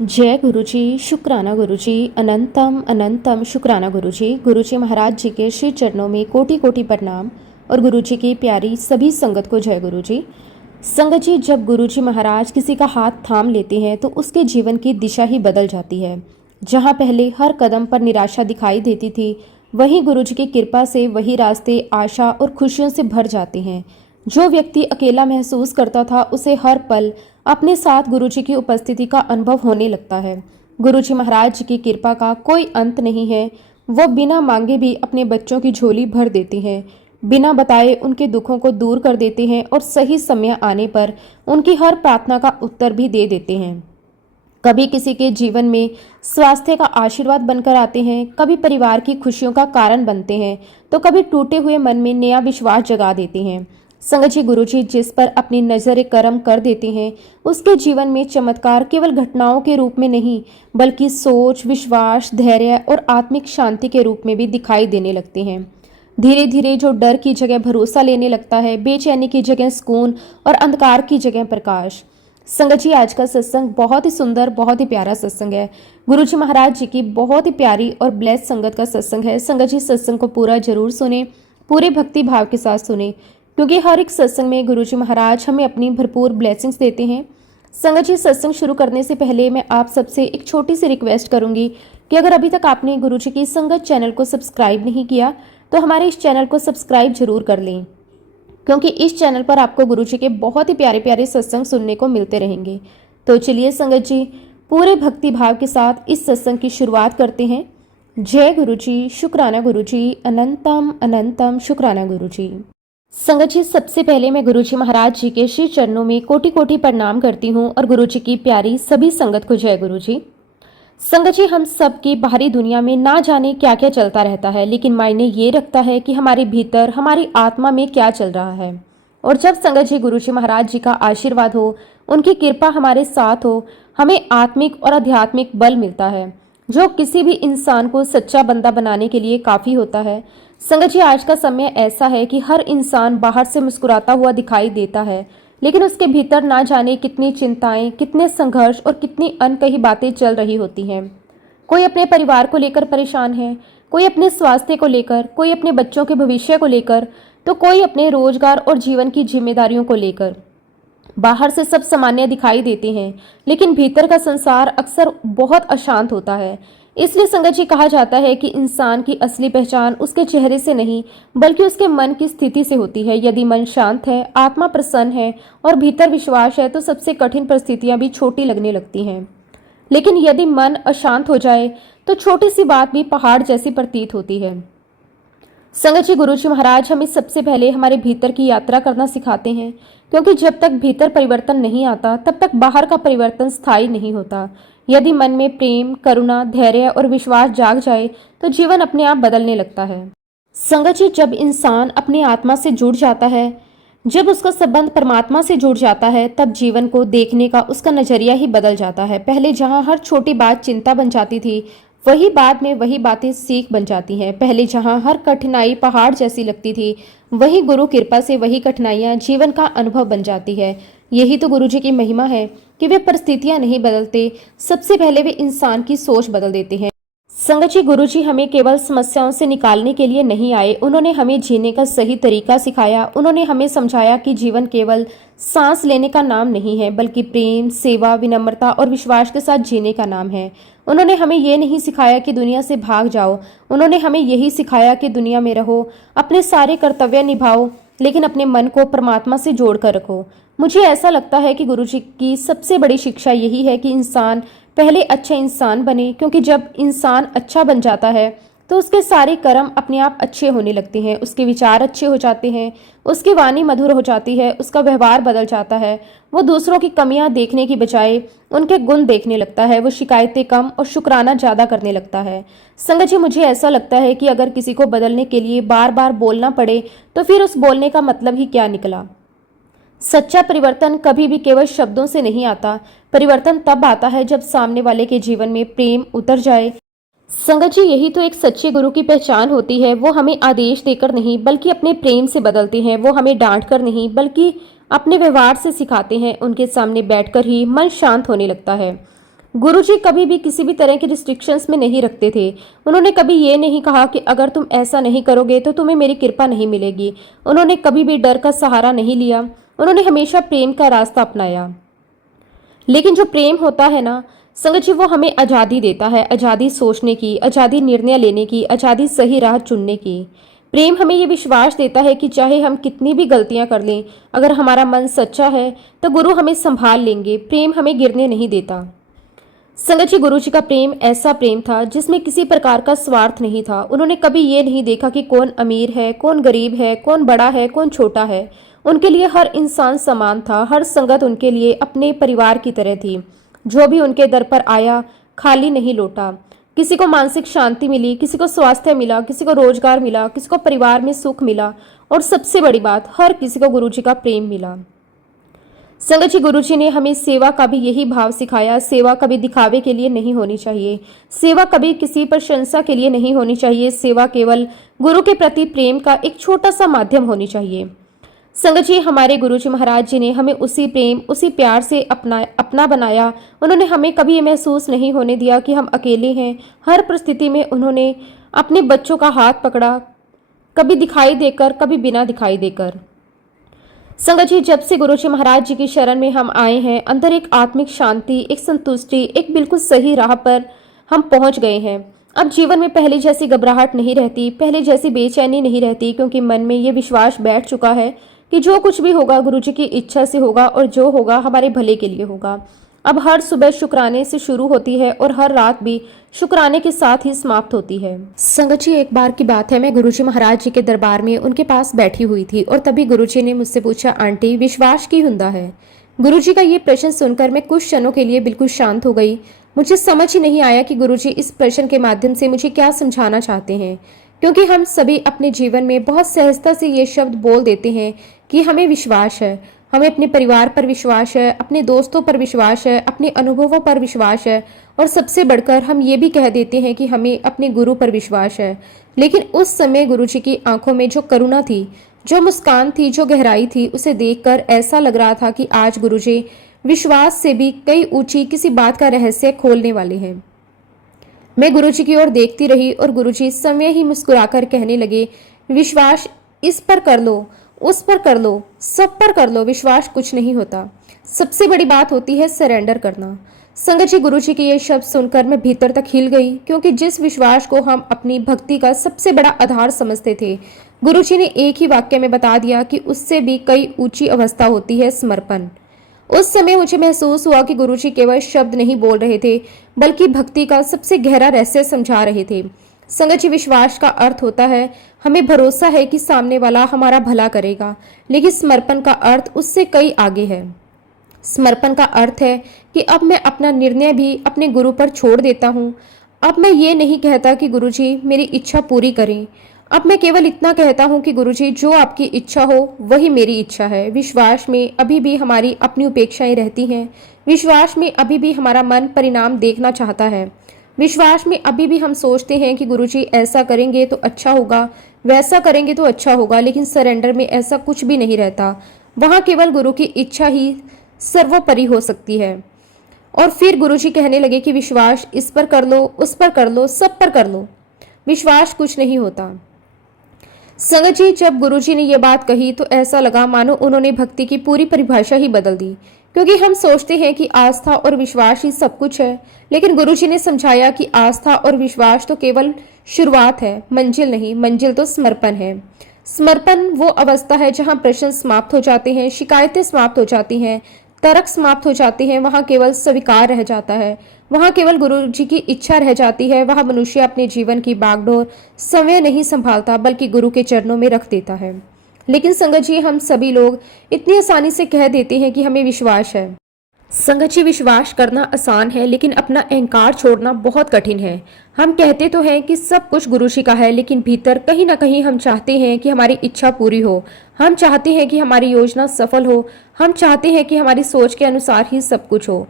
जय गुरुजी, शुक्राना गुरुजी, अनंतम अनंतम शुक्राना गुरुजी। गुरुजी महाराज जी के श्री चरणों में कोटि कोटि प्रणाम और गुरुजी की प्यारी सभी संगत को जय गुरुजी। संगत जी, जब गुरुजी महाराज किसी का हाथ थाम लेते हैं तो उसके जीवन की दिशा ही बदल जाती है। जहाँ पहले हर कदम पर निराशा दिखाई देती थी, वहीं गुरुजी की कृपा से वही रास्ते आशा और खुशियों से भर जाते हैं। जो व्यक्ति अकेला महसूस करता था, उसे हर पल अपने साथ गुरुजी की उपस्थिति का अनुभव होने लगता है। गुरुजी महाराज जी की कृपा का कोई अंत नहीं है। वो बिना मांगे भी अपने बच्चों की झोली भर देते हैं, बिना बताए उनके दुखों को दूर कर देते हैं और सही समय आने पर उनकी हर प्रार्थना का उत्तर भी दे देते हैं। कभी किसी के जीवन में स्वास्थ्य का आशीर्वाद बनकर आते हैं, कभी परिवार की खुशियों का कारण बनते हैं, तो कभी टूटे हुए मन में नया विश्वास जगा देते हैं। संगत जी, गुरुजी जिस पर अपनी नजर करम कर देते हैं, उसके जीवन में चमत्कार केवल घटनाओं के रूप में नहीं, बल्कि सोच, विश्वास, धैर्य और आत्मिक शांति के रूप में भी दिखाई देने लगते हैं। धीरे धीरे जो डर की जगह भरोसा लेने लगता है, बेचैनी की जगह सुकून और अंधकार की जगह प्रकाश। संगत जी, आज का सत्संग बहुत ही सुंदर, बहुत ही प्यारा सत्संग है। गुरुजी महाराज जी की बहुत ही प्यारी और ब्लेस्ड संगत का सत्संग है। संगत जी, सत्संग को पूरा जरूर सुने, पूरे भक्ति भाव के साथ सुने, क्योंकि हर एक सत्संग में गुरुजी महाराज हमें अपनी भरपूर ब्लेसिंग्स देते हैं। संगत जी, सत्संग शुरू करने से पहले मैं आप सबसे एक छोटी सी रिक्वेस्ट करूंगी कि अगर अभी तक आपने गुरुजी की संगत चैनल को सब्सक्राइब नहीं किया तो हमारे इस चैनल को सब्सक्राइब जरूर कर लें, क्योंकि इस चैनल पर आपको गुरुजी के बहुत ही प्यारे प्यारे सत्संग सुनने को मिलते रहेंगे। तो चलिए संगत जी, पूरे भक्ति भाव के साथ इस सत्संग की शुरुआत करते हैं। जय गुरुजी, शुक्राना गुरुजी, अनंतम अनंतम शुक्राना गुरुजी। संगत जी, सबसे पहले मैं गुरुजी महाराज जी के श्री चरणों में कोटि कोटि प्रणाम करती हूँ और गुरुजी की प्यारी सभी संगत को जय गुरुजी। संगत जी, हम सब की बाहरी दुनिया में ना जाने क्या क्या चलता रहता है, लेकिन मायने ये रखता है कि हमारे भीतर, हमारी आत्मा में क्या चल रहा है। और जब संगत जी गुरुजी महाराज जी का आशीर्वाद हो, उनकी कृपा हमारे साथ हो, हमें आत्मिक और आध्यात्मिक बल मिलता है, जो किसी भी इंसान को सच्चा बंदा बनाने के लिए काफी होता है। संगत जी, आज का समय ऐसा है कि हर इंसान बाहर से मुस्कुराता हुआ दिखाई देता है, लेकिन उसके भीतर ना जाने कितनी चिंताएं, कितने संघर्ष और कितनी अनकही बातें चल रही होती हैं। कोई अपने परिवार को लेकर परेशान है, कोई अपने स्वास्थ्य को लेकर, कोई अपने बच्चों के भविष्य को लेकर, तो कोई अपने रोजगार और जीवन की जिम्मेदारियों को लेकर। बाहर से सब सामान्य दिखाई देते हैं, लेकिन भीतर का संसार अक्सर बहुत अशांत होता है। इसलिए संगत जी, कहा जाता है कि इंसान की असली पहचान उसके चेहरे से नहीं, बल्कि उसके मन की स्थिति से होती है। यदि मन शांत है, आत्मा प्रसन्न है और भीतर विश्वास है, तो सबसे कठिन परिस्थितियां भी छोटी लगने लगती हैं। लेकिन यदि मन अशांत हो जाए तो छोटी सी बात भी पहाड़ जैसी प्रतीत होती है। संगत जी, गुरुजी महाराज हमें सबसे पहले हमारे भीतर की यात्रा करना सिखाते हैं, क्योंकि जब तक भीतर परिवर्तन नहीं आता, तब तक बाहर का परिवर्तन स्थायी नहीं होता। यदि मन में प्रेम, करुणा, धैर्य और विश्वास जाग जाए तो जीवन अपने आप बदलने लगता है। संगत जी, जब इंसान अपनी आत्मा से जुड़ जाता है, जब उसका संबंध परमात्मा से जुड़ जाता है, तब जीवन को देखने का उसका नजरिया ही बदल जाता है। पहले जहाँ हर छोटी बात चिंता बन जाती थी, वही बाद में वही बातें सीख बन जाती हैं। पहले जहाँ हर कठिनाई पहाड़ जैसी लगती थी, वही गुरु कृपा से वही कठिनाइयाँ जीवन का अनुभव बन जाती है। यही तो गुरुजी की महिमा है कि वे परिस्थितियां नहीं बदलते, सबसे पहले वे इंसान की सोच बदल देते हैं। संगत जी, गुरुजी हमें केवल समस्याओं से निकालने के लिए नहीं आए, उन्होंने हमें जीने का सही तरीका सिखाया। उन्होंने हमें समझाया कि जीवन केवल सांस लेने का नाम नहीं है, बल्कि प्रेम, सेवा, विनम्रता और विश्वास के साथ जीने का नाम है। उन्होंने हमें ये नहीं सिखाया कि दुनिया से भाग जाओ, उन्होंने हमें यही सिखाया कि दुनिया में रहो, अपने सारे कर्तव्य निभाओ, लेकिन अपने मन को परमात्मा से जोड़ कर रखो। मुझे ऐसा लगता है कि गुरुजी की सबसे बड़ी शिक्षा यही है कि इंसान पहले अच्छा इंसान बने, क्योंकि जब इंसान अच्छा बन जाता है तो उसके सारे कर्म अपने आप अच्छे होने लगते हैं, उसके विचार अच्छे हो जाते हैं, उसकी वाणी मधुर हो जाती है, उसका व्यवहार बदल जाता है। वो दूसरों की कमियां देखने की बजाय उनके गुण देखने लगता है, वो शिकायतें कम और शुक्राना ज़्यादा करने लगता है। संगत जी, मुझे ऐसा लगता है कि अगर किसी को बदलने के लिए बार बार बोलना पड़े तो फिर उस बोलने का मतलब ही क्या निकला। सच्चा परिवर्तन कभी भी केवल शब्दों से नहीं आता, परिवर्तन तब आता है जब सामने वाले के जीवन में प्रेम उतर जाए। संगत जी, यही तो एक सच्चे गुरु की पहचान होती है। वो हमें आदेश देकर नहीं, बल्कि अपने प्रेम से बदलते हैं। वो हमें डांट कर नहीं, बल्कि अपने व्यवहार से सिखाते हैं। उनके सामने बैठकर ही मन शांत होने लगता है। गुरुजी कभी भी किसी भी तरह के रिस्ट्रिक्शंस में नहीं रखते थे। उन्होंने कभी ये नहीं कहा कि अगर तुम ऐसा नहीं करोगे तो तुम्हें मेरी कृपा नहीं मिलेगी। उन्होंने कभी भी डर का सहारा नहीं लिया। उन्होंने हमेशा प्रेम का रास्ता अपनाया। लेकिन जो प्रेम होता है ना संगत जी, वो हमें आज़ादी देता है, आज़ादी सोचने की, आज़ादी निर्णय लेने की, आज़ादी सही राह चुनने की। प्रेम हमें ये विश्वास देता है कि चाहे हम कितनी भी गलतियां कर लें, अगर हमारा मन सच्चा है तो गुरु हमें संभाल लेंगे। प्रेम हमें गिरने नहीं देता। संगत जी, गुरु जी का प्रेम ऐसा प्रेम था जिसमें किसी प्रकार का स्वार्थ नहीं था। उन्होंने कभी ये नहीं देखा कि कौन अमीर है, कौन गरीब है, कौन बड़ा है, कौन छोटा है। उनके लिए हर इंसान समान था। हर संगत उनके लिए अपने परिवार की तरह थी। जो भी उनके दर पर आया खाली नहीं लौटा। किसी को मानसिक शांति मिली, किसी को स्वास्थ्य मिला, किसी को रोजगार मिला, किसी को परिवार में सुख मिला, और सबसे बड़ी बात, हर किसी को गुरु जी का प्रेम मिला। संगत जी, गुरु जी ने हमें सेवा का भी यही भाव सिखाया। सेवा कभी दिखावे के लिए नहीं होनी चाहिए। सेवा कभी किसी प्रशंसा के लिए नहीं होनी चाहिए। सेवा केवल गुरु के प्रति प्रेम का एक छोटा सा माध्यम होनी चाहिए। संगत जी, हमारे गुरु जी महाराज जी ने हमें उसी प्रेम, उसी प्यार से अपना बनाया। उन्होंने हमें कभी ये महसूस नहीं होने दिया कि हम अकेले हैं। हर परिस्थिति में उन्होंने अपने बच्चों का हाथ पकड़ा, कभी दिखाई देकर, कभी बिना दिखाई देकर। संगत जी, जब से गुरु जी महाराज जी की शरण में हम आए हैं, अंदर एक आत्मिक शांति, एक संतुष्टि, एक बिल्कुल सही राह पर हम पहुंच गए हैं। अब जीवन में पहले जैसी घबराहट नहीं रहती, पहले जैसी बेचैनी नहीं रहती, क्योंकि मन में ये विश्वास बैठ चुका है कि जो कुछ भी होगा गुरु जी की इच्छा से होगा, और जो होगा हमारे भले के लिए होगा। अब हर सुबह शुक्राने से शुरू होती है और हर रात भी शुक्राने के साथ ही समाप्त होती है। संगत जी, एक बार की बात है, मैं गुरुजी महाराज जी के दरबार में उनके पास बैठी हुई थी और तभी गुरुजी ने मुझसे पूछा, आंटी विश्वास की हुंदा है? गुरुजी का ये प्रश्न सुनकर मैं कुछ क्षणों के लिए बिल्कुल शांत हो गई। मुझे समझ ही नहीं आया कि गुरुजी इस प्रश्न के माध्यम से मुझे क्या समझाना चाहते हैं, क्योंकि हम सभी अपने जीवन में बहुत सहजता से ये शब्द बोल देते हैं कि हमें विश्वास है, हमें अपने परिवार पर विश्वास है, अपने दोस्तों पर विश्वास है, अपने अनुभवों पर विश्वास है, और सबसे बढ़कर हम ये भी कह देते हैं कि हमें अपने गुरु पर विश्वास है। लेकिन उस समय गुरु जी की आंखों में जो करुणा थी, जो मुस्कान थी, जो गहराई थी, उसे देखकर ऐसा लग रहा था कि आज गुरु जी विश्वास से भी कई ऊंची किसी बात का रहस्य खोलने वाले हैं। मैं गुरुजी की ओर देखती रही और गुरुजी समय ही मुस्कुराकर कहने लगे, विश्वास इस पर कर लो, उस पर कर लो, सब पर कर लो, विश्वास कुछ नहीं होता। सबसे बड़ी बात होती है सरेंडर करना। संगत जी, गुरुजी के ये शब्द सुनकर मैं भीतर तक हिल गई, क्योंकि जिस विश्वास को हम अपनी भक्ति का सबसे बड़ा आधार समझते थे, गुरुजी ने एक ही वाक्य में बता दिया कि उससे भी कई ऊंची अवस्था होती है समर्पण। उस समय मुझे महसूस हुआ कि गुरुजी केवल शब्द नहीं बोल रहे थे, बल्कि भक्ति का सबसे गहरा रहस्य समझा रहे थे। संगत जी, विश्वास का अर्थ होता है हमें भरोसा है कि सामने वाला हमारा भला करेगा, लेकिन समर्पण का अर्थ उससे कई आगे है। समर्पण का अर्थ है कि अब मैं अपना निर्णय भी अपने गुरु पर छोड़ देता हूँ। अब मैं ये नहीं कहता कि गुरुजी मेरी इच्छा पूरी करें। अब मैं केवल इतना कहता हूँ कि गुरुजी जो आपकी इच्छा हो वही मेरी इच्छा है। विश्वास में अभी भी हमारी अपनी उपेक्षाएं रहती हैं। विश्वास में अभी भी हमारा मन परिणाम देखना चाहता है। विश्वास में अभी भी हम सोचते हैं कि गुरुजी ऐसा करेंगे तो अच्छा होगा, वैसा करेंगे तो अच्छा होगा, लेकिन सरेंडर में ऐसा कुछ भी नहीं रहता। वहाँ केवल गुरु की इच्छा ही सर्वोपरि हो सकती है। और फिर गुरुजी कहने लगे कि विश्वास इस पर कर लो, उस पर कर लो, सब पर कर लो, विश्वास कुछ नहीं होता। संगत जी, जब गुरुजी ने यह बात कही तो ऐसा लगा मानो उन्होंने भक्ति की पूरी परिभाषा ही बदल दी, क्योंकि हम सोचते हैं कि आस्था और विश्वास ही सब कुछ है, लेकिन गुरुजी ने समझाया कि आस्था और विश्वास तो केवल शुरुआत है, मंजिल नहीं। मंजिल तो समर्पण है। समर्पण वो अवस्था है जहाँ प्रश्न समाप्त हो जाते हैं, शिकायतें समाप्त हो जाती हैं, तर्क समाप्त हो जाते हैं। वहाँ केवल स्वीकार रह जाता है, वहाँ केवल गुरु जी की इच्छा रह जाती है। वहाँ मनुष्य अपने जीवन की बागडोर समय नहीं संभालता, बल्कि गुरु के चरणों में रख देता है। लेकिन संगत जी, हम सभी लोग इतनी आसानी से कह देते हैं कि हमें विश्वास है। संगत जी, विश्वास करना आसान है, लेकिन अपना अहंकार छोड़ना बहुत कठिन है। हम कहते तो हैं कि सब कुछ गुरु जी का है, लेकिन भीतर कहीं ना कहीं हम चाहते हैं कि हमारी इच्छा पूरी हो। हम चाहते हैं कि हमारी योजना सफल हो। हम चाहते हैं कि हमारी सोच के अनुसार ही सब कुछ हो।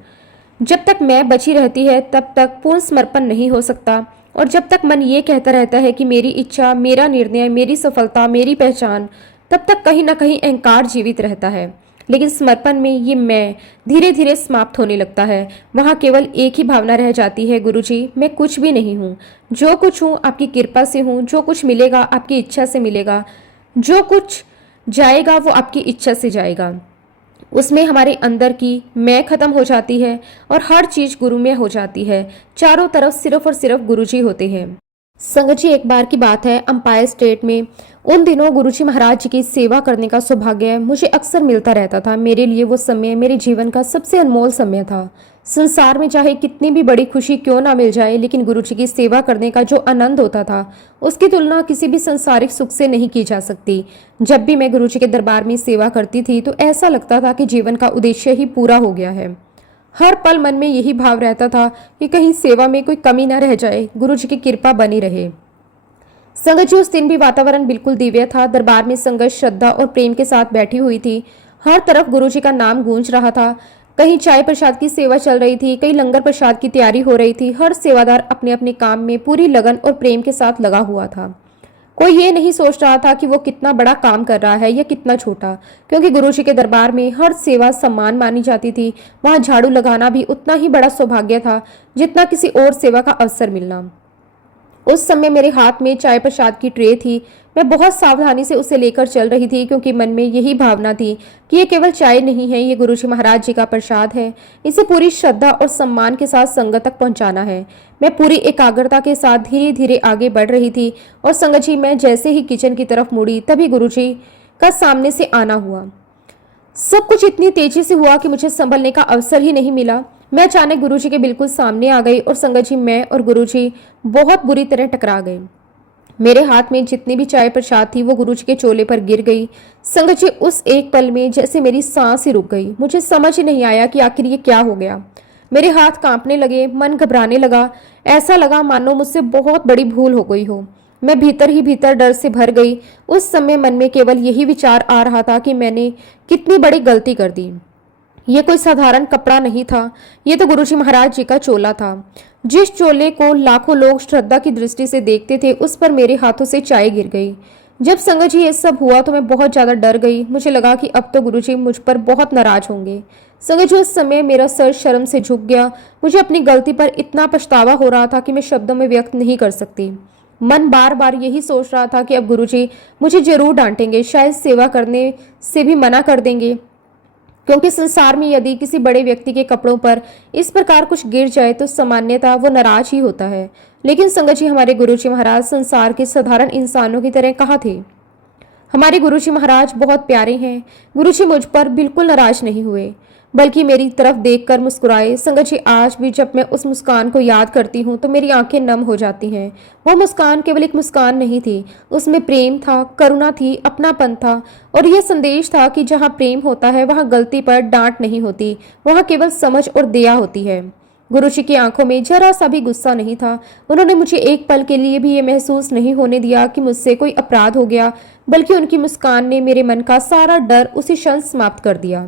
जब तक मैं बची रहती है तब तक पूर्ण समर्पण नहीं हो सकता, और जब तक मन ये कहता रहता है कि मेरी इच्छा, मेरा निर्णय, मेरी सफलता, मेरी पहचान, तब तक कहीं ना कहीं अहंकार जीवित रहता है। लेकिन समर्पण में ये मैं धीरे धीरे समाप्त होने लगता है। वहाँ केवल एक ही भावना रह जाती है, गुरुजी मैं कुछ भी नहीं हूँ, जो कुछ हूँ आपकी कृपा से हूँ, जो कुछ मिलेगा आपकी इच्छा से मिलेगा, जो कुछ जाएगा वो आपकी इच्छा से जाएगा। उसमें हमारे अंदर की मैं खत्म हो जाती है और हर चीज गुरुमय हो जाती है। चारों तरफ सिर्फ और सिर्फ गुरुजी होते हैं। संगत जी, एक बार की बात है, अंपायर स्टेट में उन दिनों गुरुजी महाराज जी की सेवा करने का सौभाग्य मुझे अक्सर मिलता रहता था। मेरे लिए वो समय मेरे जीवन का सबसे अनमोल समय था। संसार में चाहे कितनी भी बड़ी खुशी क्यों ना मिल जाए, लेकिन गुरुजी की सेवा करने का जो आनंद होता था उसकी तुलना किसी भी संसारिक सुख से नहीं की जा सकती। जब भी मैं गुरुजी के दरबार में सेवा करती थी तो ऐसा लगता था कि जीवन का उद्देश्य ही पूरा हो गया है। हर पल मन में यही भाव रहता था कि कहीं सेवा में कोई कमी न रह जाए, गुरुजी की कृपा बनी रहे। संगत जी, उस दिन भी वातावरण बिल्कुल दिव्य था। दरबार में संगत श्रद्धा और प्रेम के साथ बैठी हुई थी। हर तरफ गुरुजी का नाम गूंज रहा था। कहीं चाय प्रसाद की सेवा चल रही थी, कहीं लंगर प्रसाद की तैयारी हो रही थी। हर सेवादार अपने अपने काम में पूरी लगन और प्रेम के साथ लगा हुआ था। कोई ये नहीं सोच रहा था कि वो कितना बड़ा काम कर रहा है या कितना छोटा, क्योंकि गुरुजी के दरबार में हर सेवा सम्मान मानी जाती थी। वहां झाड़ू लगाना भी उतना ही बड़ा सौभाग्य था जितना किसी और सेवा का अवसर मिलना। उस समय मेरे हाथ में चाय प्रसाद की ट्रे थी। मैं बहुत सावधानी से उसे लेकर चल रही थी, क्योंकि मन में यही भावना थी कि ये केवल चाय नहीं है, ये गुरुजी महाराज जी का प्रसाद है। इसे पूरी श्रद्धा और सम्मान के साथ संगत तक पहुंचाना है। मैं पूरी एकाग्रता के साथ धीरे धीरे आगे बढ़ रही थी और संगत जी, मैं जैसे ही किचन की तरफ मुड़ी तभी गुरुजी का सामने से आना हुआ। सब कुछ इतनी तेजी से हुआ कि मुझे संभलने का अवसर ही नहीं मिला। मैं अचानक गुरुजी के बिल्कुल सामने आ गई और संगत जी, मैं और गुरुजी बहुत बुरी तरह टकरा गए। मेरे हाथ में जितनी भी चाय प्रसाद थी वो गुरुजी के चोले पर गिर गई। संगत जी, उस एक पल में जैसे मेरी सांस ही रुक गई। मुझे समझ ही नहीं आया कि आखिर ये क्या हो गया। मेरे हाथ कांपने लगे, मन घबराने लगा। ऐसा लगा मानो मुझसे बहुत बड़ी भूल हो गई हो। मैं भीतर ही भीतर डर से भर गई। उस समय मन में केवल यही विचार आ रहा था कि मैंने कितनी बड़ी गलती कर दी। ये कोई साधारण कपड़ा नहीं था, ये तो गुरुजी महाराज जी का चोला था। जिस चोले को लाखों लोग श्रद्धा की दृष्टि से देखते थे, उस पर मेरे हाथों से चाय गिर गई। जब संगत जी ये सब हुआ तो मैं बहुत ज्यादा डर गई। मुझे लगा कि अब तो गुरुजी मुझ पर बहुत नाराज होंगे। संगत जी, उस समय मेरा सर शर्म से झुक गया। मुझे अपनी गलती पर इतना पछतावा हो रहा था कि मैं शब्दों में व्यक्त नहीं कर सकती। मन बार बार यही सोच रहा था कि अब गुरुजी मुझे जरूर डांटेंगे, शायद सेवा करने से भी मना कर देंगे, क्योंकि संसार में यदि किसी बड़े व्यक्ति के कपड़ों पर इस प्रकार कुछ गिर जाए तो सामान्यतः वो नाराज ही होता है। लेकिन संगत जी, हमारे गुरुजी महाराज संसार के साधारण इंसानों की तरह कहाँ थे। हमारे गुरुजी महाराज बहुत प्यारे हैं। गुरुजी मुझ पर बिल्कुल नाराज नहीं हुए, बल्कि मेरी तरफ देखकर मुस्कुराए। संगत जी, आज भी जब मैं उस मुस्कान को याद करती हूँ तो मेरी आंखें नम हो जाती हैं। वो मुस्कान केवल एक मुस्कान नहीं थी, उसमें प्रेम था, करुणा थी, अपनापन था और यह संदेश था कि जहाँ प्रेम होता है वहाँ गलती पर डांट नहीं होती, वहाँ केवल समझ और दया होती है। गुरुजी की आंखों में जरा सा भी गुस्सा नहीं था। उन्होंने मुझे एक पल के लिए भी ये महसूस नहीं होने दिया कि मुझसे कोई अपराध हो गया, बल्कि उनकी मुस्कान ने मेरे मन का सारा डर उसी क्षण समाप्त कर दिया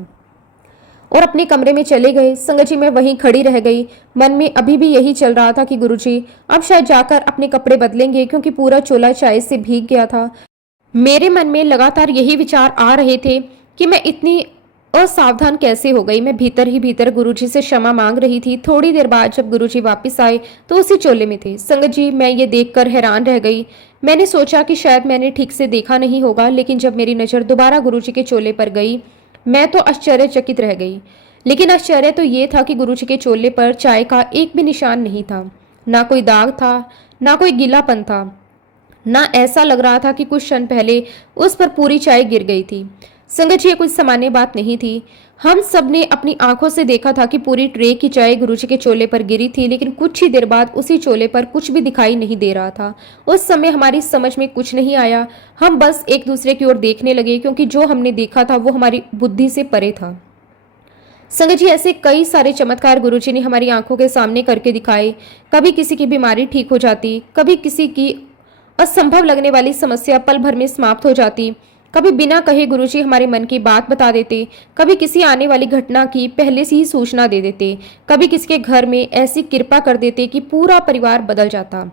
और अपने कमरे में चले गए। संगत जी, मैं वहीं खड़ी रह गई। मन में अभी भी यही चल रहा था कि गुरुजी अब शायद जाकर अपने कपड़े बदलेंगे, क्योंकि पूरा चोला चाय से भीग गया था। मेरे मन में लगातार यही विचार आ रहे थे कि मैं इतनी असावधान कैसे हो गई। मैं भीतर ही भीतर गुरुजी से क्षमा मांग रही थी। थोड़ी देर बाद जब गुरुजी वापस आए तो उसी चोले में थे। संगत जी, मैं ये देखकर हैरान रह गई। मैंने सोचा कि शायद मैंने ठीक से देखा नहीं होगा, लेकिन जब मेरी नज़र दोबारा गुरुजी के चोले पर गई मैं तो आश्चर्यचकित रह गई। लेकिन आश्चर्य तो ये था कि गुरुजी के चोले पर चाय का एक भी निशान नहीं था। ना कोई दाग था, ना कोई गीलापन था, ना ऐसा लग रहा था कि कुछ क्षण पहले उस पर पूरी चाय गिर गई थी। संगत जी, ये कुछ सामान्य बात नहीं थी। हम सब ने अपनी आंखों से देखा था कि पूरी ट्रे की चाय गुरुजी के चोले पर गिरी थी, लेकिन कुछ ही देर बाद उसी चोले पर कुछ भी दिखाई नहीं दे रहा था। उस समय हमारी समझ में कुछ नहीं आया। हम बस एक दूसरे की ओर देखने लगे, क्योंकि जो हमने देखा था वो हमारी बुद्धि से परे था। संगत जी, ऐसे कई सारे चमत्कार गुरुजी ने हमारी आंखों के सामने करके दिखाए। कभी किसी की बीमारी ठीक हो जाती, कभी किसी की असंभव लगने वाली समस्या पल भर में समाप्त हो जाती, कभी बिना कहे गुरुजी हमारे मन की बात बता देते, कभी किसी आने वाली घटना की पहले से ही सूचना दे देते, कभी किसी के घर में ऐसी कृपा कर देते कि पूरा परिवार बदल जाता।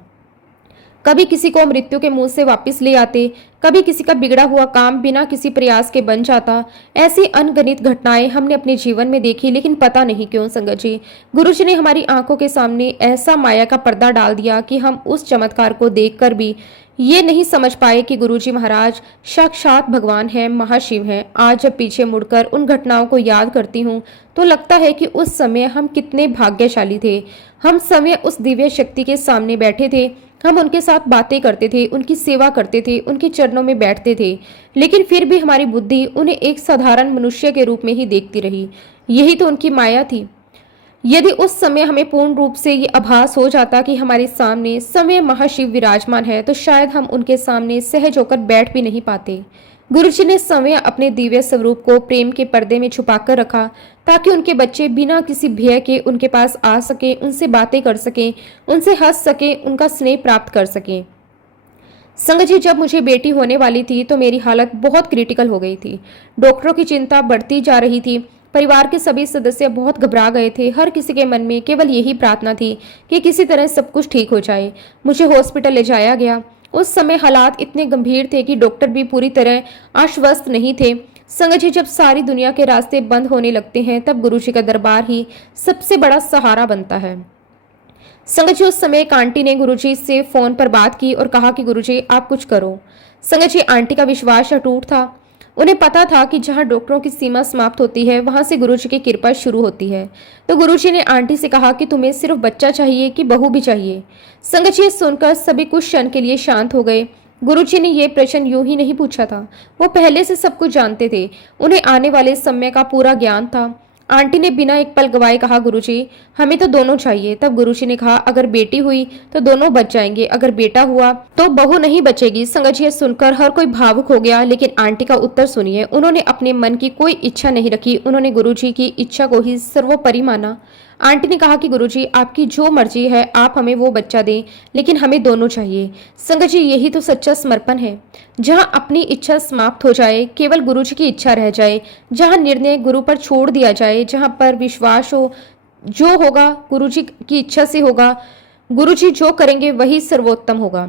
कभी किसी को मृत्यु के मुंह से वापस ले आते, कभी किसी का बिगड़ा हुआ काम बिना किसी प्रयास के बन जाता। ऐसी अनगिनत घटनाएं हमने अपने जीवन में देखी, लेकिन पता नहीं क्यों संगत जी, गुरु जी ने हमारी आंखों के सामने ऐसा माया का पर्दा डाल दिया कि हम उस चमत्कार को देखकर भी ये नहीं समझ पाए कि गुरुजी महाराज साक्षात भगवान हैं, महाशिव हैं। आज जब पीछे मुड़कर उन घटनाओं को याद करती हूँ तो लगता है कि उस समय हम कितने भाग्यशाली थे। हम समय उस दिव्य शक्ति के सामने बैठे थे, हम उनके साथ बातें करते थे, उनकी सेवा करते थे, उनके चरणों में बैठते थे, लेकिन फिर भी हमारी बुद्धि उन्हें एक साधारण मनुष्य के रूप में ही देखती रही। यही तो उनकी माया थी। यदि उस समय हमें पूर्ण रूप से ये आभास हो जाता कि हमारे सामने समय महाशिव विराजमान है, तो शायद हम उनके सामने सहज होकर बैठ भी नहीं पाते। गुरुजी ने समय अपने दिव्य स्वरूप को प्रेम के पर्दे में छुपाकर रखा, ताकि उनके बच्चे बिना किसी भय के उनके पास आ सके, उनसे बातें कर सके, उनसे हंस सके, उनका स्नेह प्राप्त कर सके। संगत जी, जब मुझे बेटी होने वाली थी तो मेरी हालत बहुत क्रिटिकल हो गई थी। डॉक्टरों की चिंता बढ़ती जा रही थी। परिवार के सभी सदस्य बहुत घबरा गए थे। हर किसी के मन में केवल यही प्रार्थना थी कि किसी तरह सब कुछ ठीक हो जाए। मुझे हॉस्पिटल ले जाया गया। उस समय हालात इतने गंभीर थे कि डॉक्टर भी पूरी तरह आश्वस्त नहीं थे। संगत जी, जब सारी दुनिया के रास्ते बंद होने लगते हैं, तब गुरुजी का दरबार ही सबसे बड़ा सहारा बनता है। संगत जी, उस समय एक आंटी ने गुरुजी से फोन पर बात की और कहा कि गुरुजी आप कुछ करो। संगत जी, आंटी का विश्वास अटूट था। उन्हें पता था कि जहां डॉक्टरों की सीमा समाप्त होती है, वहां से गुरुजी की कृपा शुरू होती है। तो गुरुजी ने आंटी से कहा कि तुम्हें सिर्फ बच्चा चाहिए कि बहू भी चाहिए। संगत जी, सुनकर सभी कुछ क्षण के लिए शांत हो गए। गुरुजी ने यह प्रश्न यूं ही नहीं पूछा था। वो पहले से सब कुछ जानते थे। उन्हें आने वाले समय का पूरा ज्ञान था। आंटी ने बिना एक पल गवाए कहा, गुरुजी हमें तो दोनों चाहिए। तब गुरुजी ने कहा, अगर बेटी हुई तो दोनों बच जाएंगे, अगर बेटा हुआ तो बहू नहीं बचेगी। संगत जी, सुनकर हर कोई भावुक हो गया, लेकिन आंटी का उत्तर सुनिए। उन्होंने अपने मन की कोई इच्छा नहीं रखी, उन्होंने गुरुजी की इच्छा को ही सर्वोपरि माना। आंटी ने कहा कि गुरुजी आपकी जो मर्जी है, आप हमें वो बच्चा दें, लेकिन हमें दोनों चाहिए। संगत जी, यही तो सच्चा समर्पण है। जहां अपनी इच्छा समाप्त हो जाए, केवल गुरुजी की इच्छा रह जाए, जहां निर्णय गुरु पर छोड़ दिया जाए, जहां पर विश्वास हो जो होगा गुरुजी की इच्छा से होगा, गुरुजी जो करेंगे वही सर्वोत्तम होगा।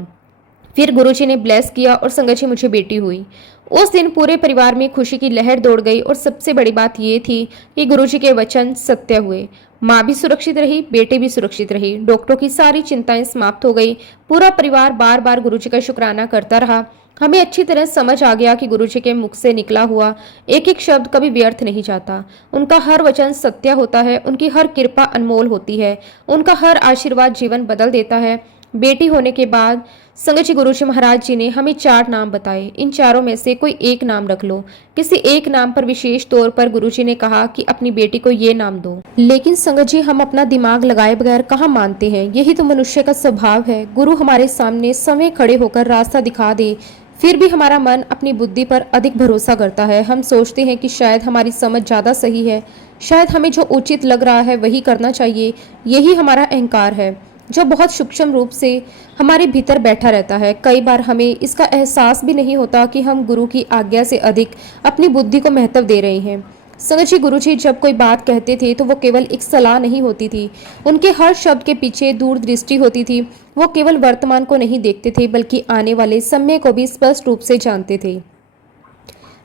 फिर गुरुजी ने ब्लेस किया और संगत जी मुझे बेटी हुई। उस दिन पूरे परिवार में खुशी की लहर दौड़ गई और सबसे बड़ी बात यह थी कि गुरुजी के वचन सत्य हुए। माँ भी सुरक्षित रही, बेटे भी सुरक्षित रही। डॉक्टरों की सारी चिंताएं समाप्त हो गई। पूरा परिवार बार बार गुरुजी का शुक्राना करता रहा। हमें अच्छी तरह समझ आ गया कि गुरुजी के मुख से निकला हुआ एक एक शब्द कभी व्यर्थ नहीं जाता। उनका हर वचन सत्य होता है, उनकी हर कृपा अनमोल होती है, उनका हर आशीर्वाद जीवन बदल देता है। बेटी होने के बाद संगत जी, गुरुजी महाराज जी ने हमें 4 नाम बताए। इन चारों में से कोई एक नाम रख लो। किसी एक नाम पर विशेष तौर पर गुरुजी ने कहा कि अपनी बेटी को ये नाम दो। लेकिन संगत जी, हम अपना दिमाग लगाए बगैर कहाँ मानते हैं। यही तो मनुष्य का स्वभाव है। गुरु हमारे सामने समय खड़े होकर रास्ता दिखा दे, फिर भी हमारा मन अपनी बुद्धि पर अधिक भरोसा करता है। हम सोचते हैं कि शायद हमारी समझ ज्यादा सही है, शायद हमें जो उचित लग रहा है वही करना चाहिए। यही हमारा अहंकार है, जो बहुत सूक्ष्म रूप से हमारे भीतर बैठा रहता है। कई बार हमें इसका एहसास भी नहीं होता कि हम गुरु की आज्ञा से अधिक अपनी बुद्धि को महत्व दे रहे हैं। संगत जी, गुरुजी जब कोई बात कहते थे तो वो केवल एक सलाह नहीं होती थी। उनके हर शब्द के पीछे दूरदृष्टि होती थी। वो केवल वर्तमान को नहीं देखते थे, बल्कि आने वाले समय को भी स्पष्ट रूप से जानते थे।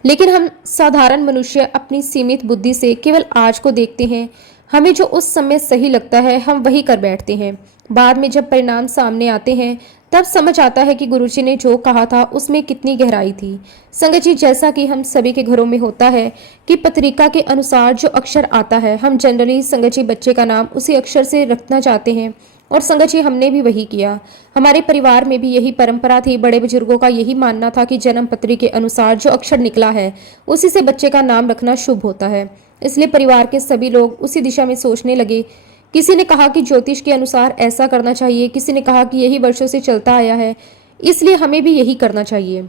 लेकिन हम साधारण मनुष्य अपनी सीमित बुद्धि से केवल आज को देखते हैं। हमें जो उस समय सही लगता है हम वही कर बैठते हैं। बाद में जब परिणाम सामने आते हैं तब समझ आता है कि गुरुजी ने जो कहा था उसमें कितनी गहराई थी। संगत जी, जैसा कि हम सभी के घरों में होता है कि पत्रिका के अनुसार जो अक्षर आता है, हम जनरली संगत जी बच्चे का नाम उसी अक्षर से रखना चाहते हैं। और संगत जी, हमने भी वही किया। हमारे परिवार में भी यही परंपरा थी। बड़े बुजुर्गों का यही मानना था कि जन्म पत्री के अनुसार जो अक्षर निकला है उसी से बच्चे का नाम रखना शुभ होता है। इसलिए परिवार के सभी लोग उसी दिशा में सोचने लगे। किसी ने कहा कि ज्योतिष के अनुसार ऐसा करना चाहिए, किसी ने कहा कि यही वर्षों से चलता आया है, इसलिए हमें भी यही करना चाहिए।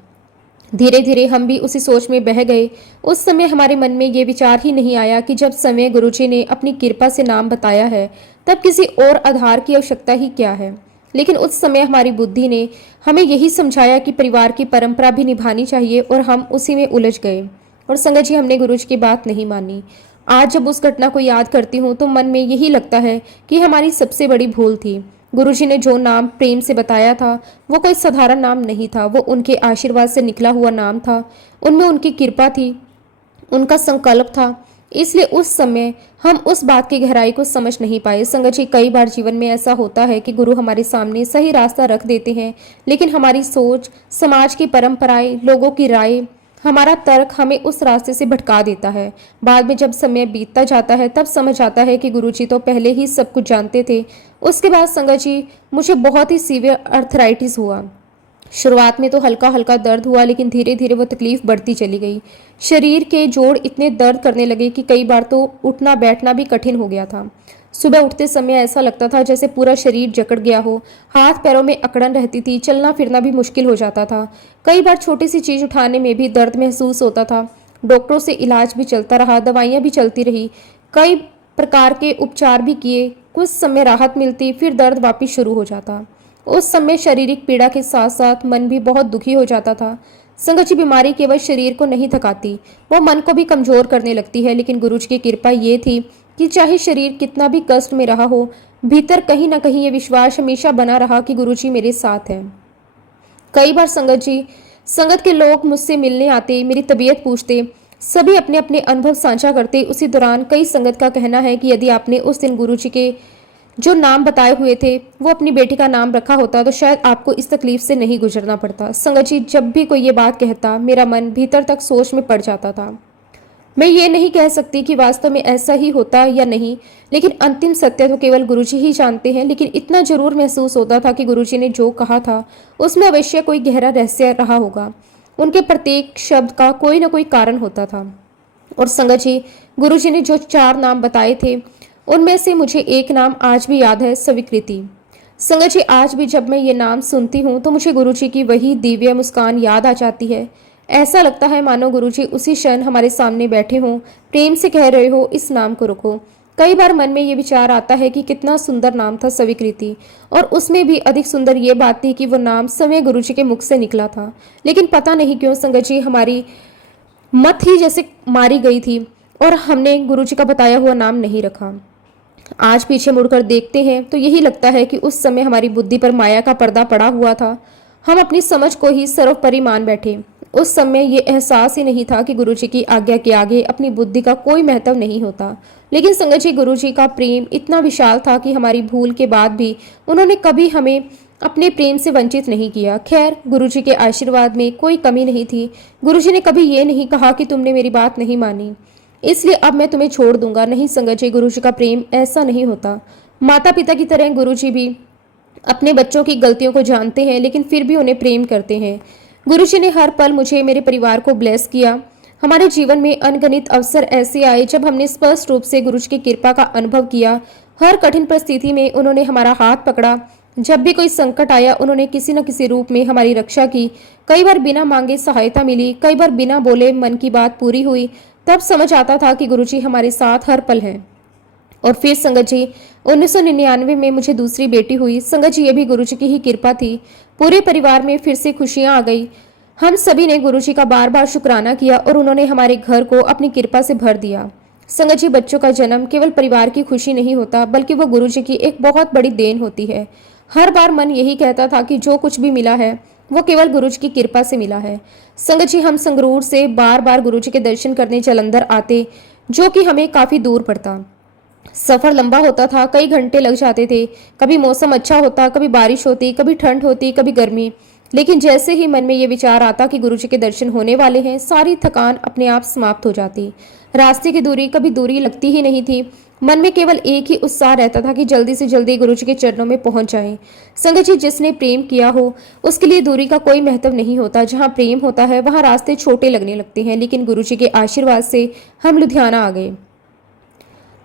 धीरे धीरे हम भी उसी सोच में बह गए। उस समय हमारे मन में ये विचार ही नहीं आया कि जब समय गुरुजी ने अपनी कृपा से नाम बताया है तब किसी और आधार की आवश्यकता ही क्या है। लेकिन उस समय हमारी बुद्धि ने हमें यही समझाया कि परिवार की परंपरा भी निभानी चाहिए और हम उसी में उलझ गए। और संगत जी, हमने गुरुजी की बात नहीं मानी। आज जब उस घटना को याद करती हूँ तो मन में यही लगता है कि हमारी सबसे बड़ी भूल थी। गुरुजी ने जो नाम प्रेम से बताया था वो कोई साधारण नाम नहीं था, वो उनके आशीर्वाद से निकला हुआ नाम था। उनमें उनकी कृपा थी, उनका संकल्प था। इसलिए उस समय हम उस बात की गहराई को समझ नहीं पाए। संगत जी, कई बार जीवन में ऐसा होता है कि गुरु हमारे सामने सही रास्ता रख देते हैं, लेकिन हमारी सोच, समाज की परंपराएं, लोगों की राय, हमारा तर्क हमें उस रास्ते से भटका देता है। बाद में जब समय बीतता जाता है तब समझ आता है कि गुरुजी तो पहले ही सब कुछ जानते थे। उसके बाद संगत जी, मुझे बहुत ही सीवियर अर्थराइटिस हुआ। शुरुआत में तो हल्का हल्का दर्द हुआ, लेकिन धीरे धीरे वो तकलीफ बढ़ती चली गई। शरीर के जोड़ इतने दर्द करने लगे कि कई बार तो उठना बैठना भी कठिन हो गया था। सुबह उठते समय ऐसा लगता था जैसे पूरा शरीर जकड़ गया हो। हाथ पैरों में अकड़न रहती थी, चलना फिरना भी मुश्किल हो जाता था। कई बार छोटी सी चीज उठाने में भी दर्द महसूस होता था। डॉक्टरों से इलाज भी चलता रहा, दवाइयाँ भी चलती रही, कई प्रकार के उपचार भी किए। कुछ समय राहत मिलती, फिर दर्द वापिस शुरू हो जाता। उस समय शारीरिक पीड़ा के साथ साथ मन भी बहुत दुखी हो जाता था। संगत जी, बीमारी केवल शरीर को नहीं थकाती, वो मन को भी कमजोर करने लगती है। लेकिन गुरुजी की कृपा ये थी कि चाहे शरीर कितना भी कष्ट में रहा हो, भीतर कहीं ना कहीं ये विश्वास हमेशा बना रहा कि गुरुजी मेरे साथ हैं। कई बार संगत जी, संगत के लोग मुझसे मिलने आते, मेरी तबीयत पूछते, सभी अपने अपने अनुभव साझा करते। उसी दौरान कई संगत का कहना है कि यदि आपने उस दिन गुरुजी के जो नाम बताए हुए थे वो अपनी बेटी का नाम रखा होता तो शायद आपको इस तकलीफ से नहीं गुजरना पड़ता। संगत जी, जब भी कोई ये बात कहता, मेरा मन भीतर तक सोच में पड़ जाता था। मैं ये नहीं कह सकती कि वास्तव में ऐसा ही होता या नहीं, लेकिन अंतिम सत्य तो केवल गुरुजी ही जानते हैं। लेकिन इतना जरूर महसूस होता था कि गुरुजी ने जो कहा था उसमें अवश्य कोई गहरा रहस्य रहा होगा। उनके प्रत्येक शब्द का कोई ना कोई कारण होता था। और संगत जी, गुरुजी ने जो 4 नाम बताए थे उनमें से मुझे एक नाम आज भी याद है, स्वीकृति। संगत जी, आज भी जब मैं ये नाम सुनती हूँ तो मुझे गुरुजी की वही दिव्य मुस्कान याद आ जाती है। ऐसा लगता है मानो गुरुजी उसी क्षण हमारे सामने बैठे हों, प्रेम से कह रहे हो, इस नाम को रखो। कई बार मन में ये विचार आता है कि कितना सुंदर नाम था स्वीकृति, और उसमें भी अधिक सुंदर ये बात थी कि वो नाम स्वयं गुरुजी के मुख से निकला था। लेकिन पता नहीं क्यों संगत जी, हमारी मत ही जैसे मारी गई थी और हमने गुरुजी का बताया हुआ नाम नहीं रखा। आज पीछे मुड़कर देखते हैं तो यही लगता है कि उस समय हमारी बुद्धि पर माया का पर्दा पड़ा हुआ था। हम अपनी समझ को ही सर्वोपरि मान बैठे। उस समय ये एहसास ही नहीं था कि गुरुजी की आज्ञा के आगे अपनी बुद्धि का कोई महत्व नहीं होता। लेकिन संगत जी, गुरुजी का प्रेम इतना विशाल था कि हमारी भूल के बाद भी उन्होंने कभी हमें अपने प्रेम से वंचित नहीं किया। खैर, गुरुजी के आशीर्वाद में कोई कमी नहीं थी। गुरुजी ने कभी ये नहीं कहा कि तुमने मेरी बात नहीं मानी, इसलिए अब मैं तुम्हें छोड़ दूंगा। नहीं संगत जी, गुरुजी का प्रेम ऐसा नहीं होता। माता पिता की तरह गुरुजी भी अपने बच्चों की गलतियों को जानते हैं, लेकिन फिर भी उन्हें प्रेम करते हैं। गुरुजी ने हर पल मुझे, मेरे परिवार को ब्लेस किया। हमारे जीवन में अनगिनत अवसर ऐसे आए जब हमने स्पष्ट रूप से गुरुजी की कृपा का अनुभव किया। हर कठिन परिस्थिति में उन्होंने हमारा हाथ पकड़ा। जब भी कोई संकट आया उन्होंने किसी न किसी रूप में हमारी रक्षा की। कई बार बिना मांगे सहायता मिली, कई बार बिना बोले मन की बात पूरी हुई। तब समझ आता था कि गुरुजी हमारे साथ हर पल हैं। और फिर संगत जी, 1999 में मुझे दूसरी बेटी हुई। संगत जी, ये भी गुरुजी की ही कृपा थी। पूरे परिवार में फिर से खुशियां आ गई। हम सभी ने गुरुजी का बार बार शुक्राना किया और उन्होंने हमारे घर को अपनी कृपा से भर दिया। संगत जी, बच्चों का जन्म केवल परिवार की खुशी नहीं होता, बल्कि वो गुरुजी की एक बहुत बड़ी देन होती है। हर बार मन यही कहता था कि जो कुछ भी मिला है वो केवल गुरुजी की कृपा से मिला है। संगत जी, हम संगरूर से बार बार गुरुजी के दर्शन करने जालंधर आते, जो कि हमें काफी दूर पड़ता। सफर लंबा होता था, कई घंटे लग जाते थे। कभी मौसम अच्छा होता, कभी बारिश होती, कभी ठंड होती, कभी गर्मी। लेकिन जैसे ही मन में ये विचार आता कि गुरुजी के दर्शन होने वाले हैं, सारी थकान अपने आप समाप्त हो जाती। रास्ते की दूरी कभी दूरी लगती ही नहीं थी। मन में केवल एक ही उत्साह रहता था कि जल्दी से जल्दी गुरुजी के चरणों में पहुंच जाएं। संगत जी, जिसने प्रेम किया हो उसके लिए दूरी का कोई महत्व नहीं होता। जहां प्रेम होता है वहां रास्ते छोटे लगने लगते हैं। लेकिन गुरुजी के आशीर्वाद से हम लुधियाना आ गए।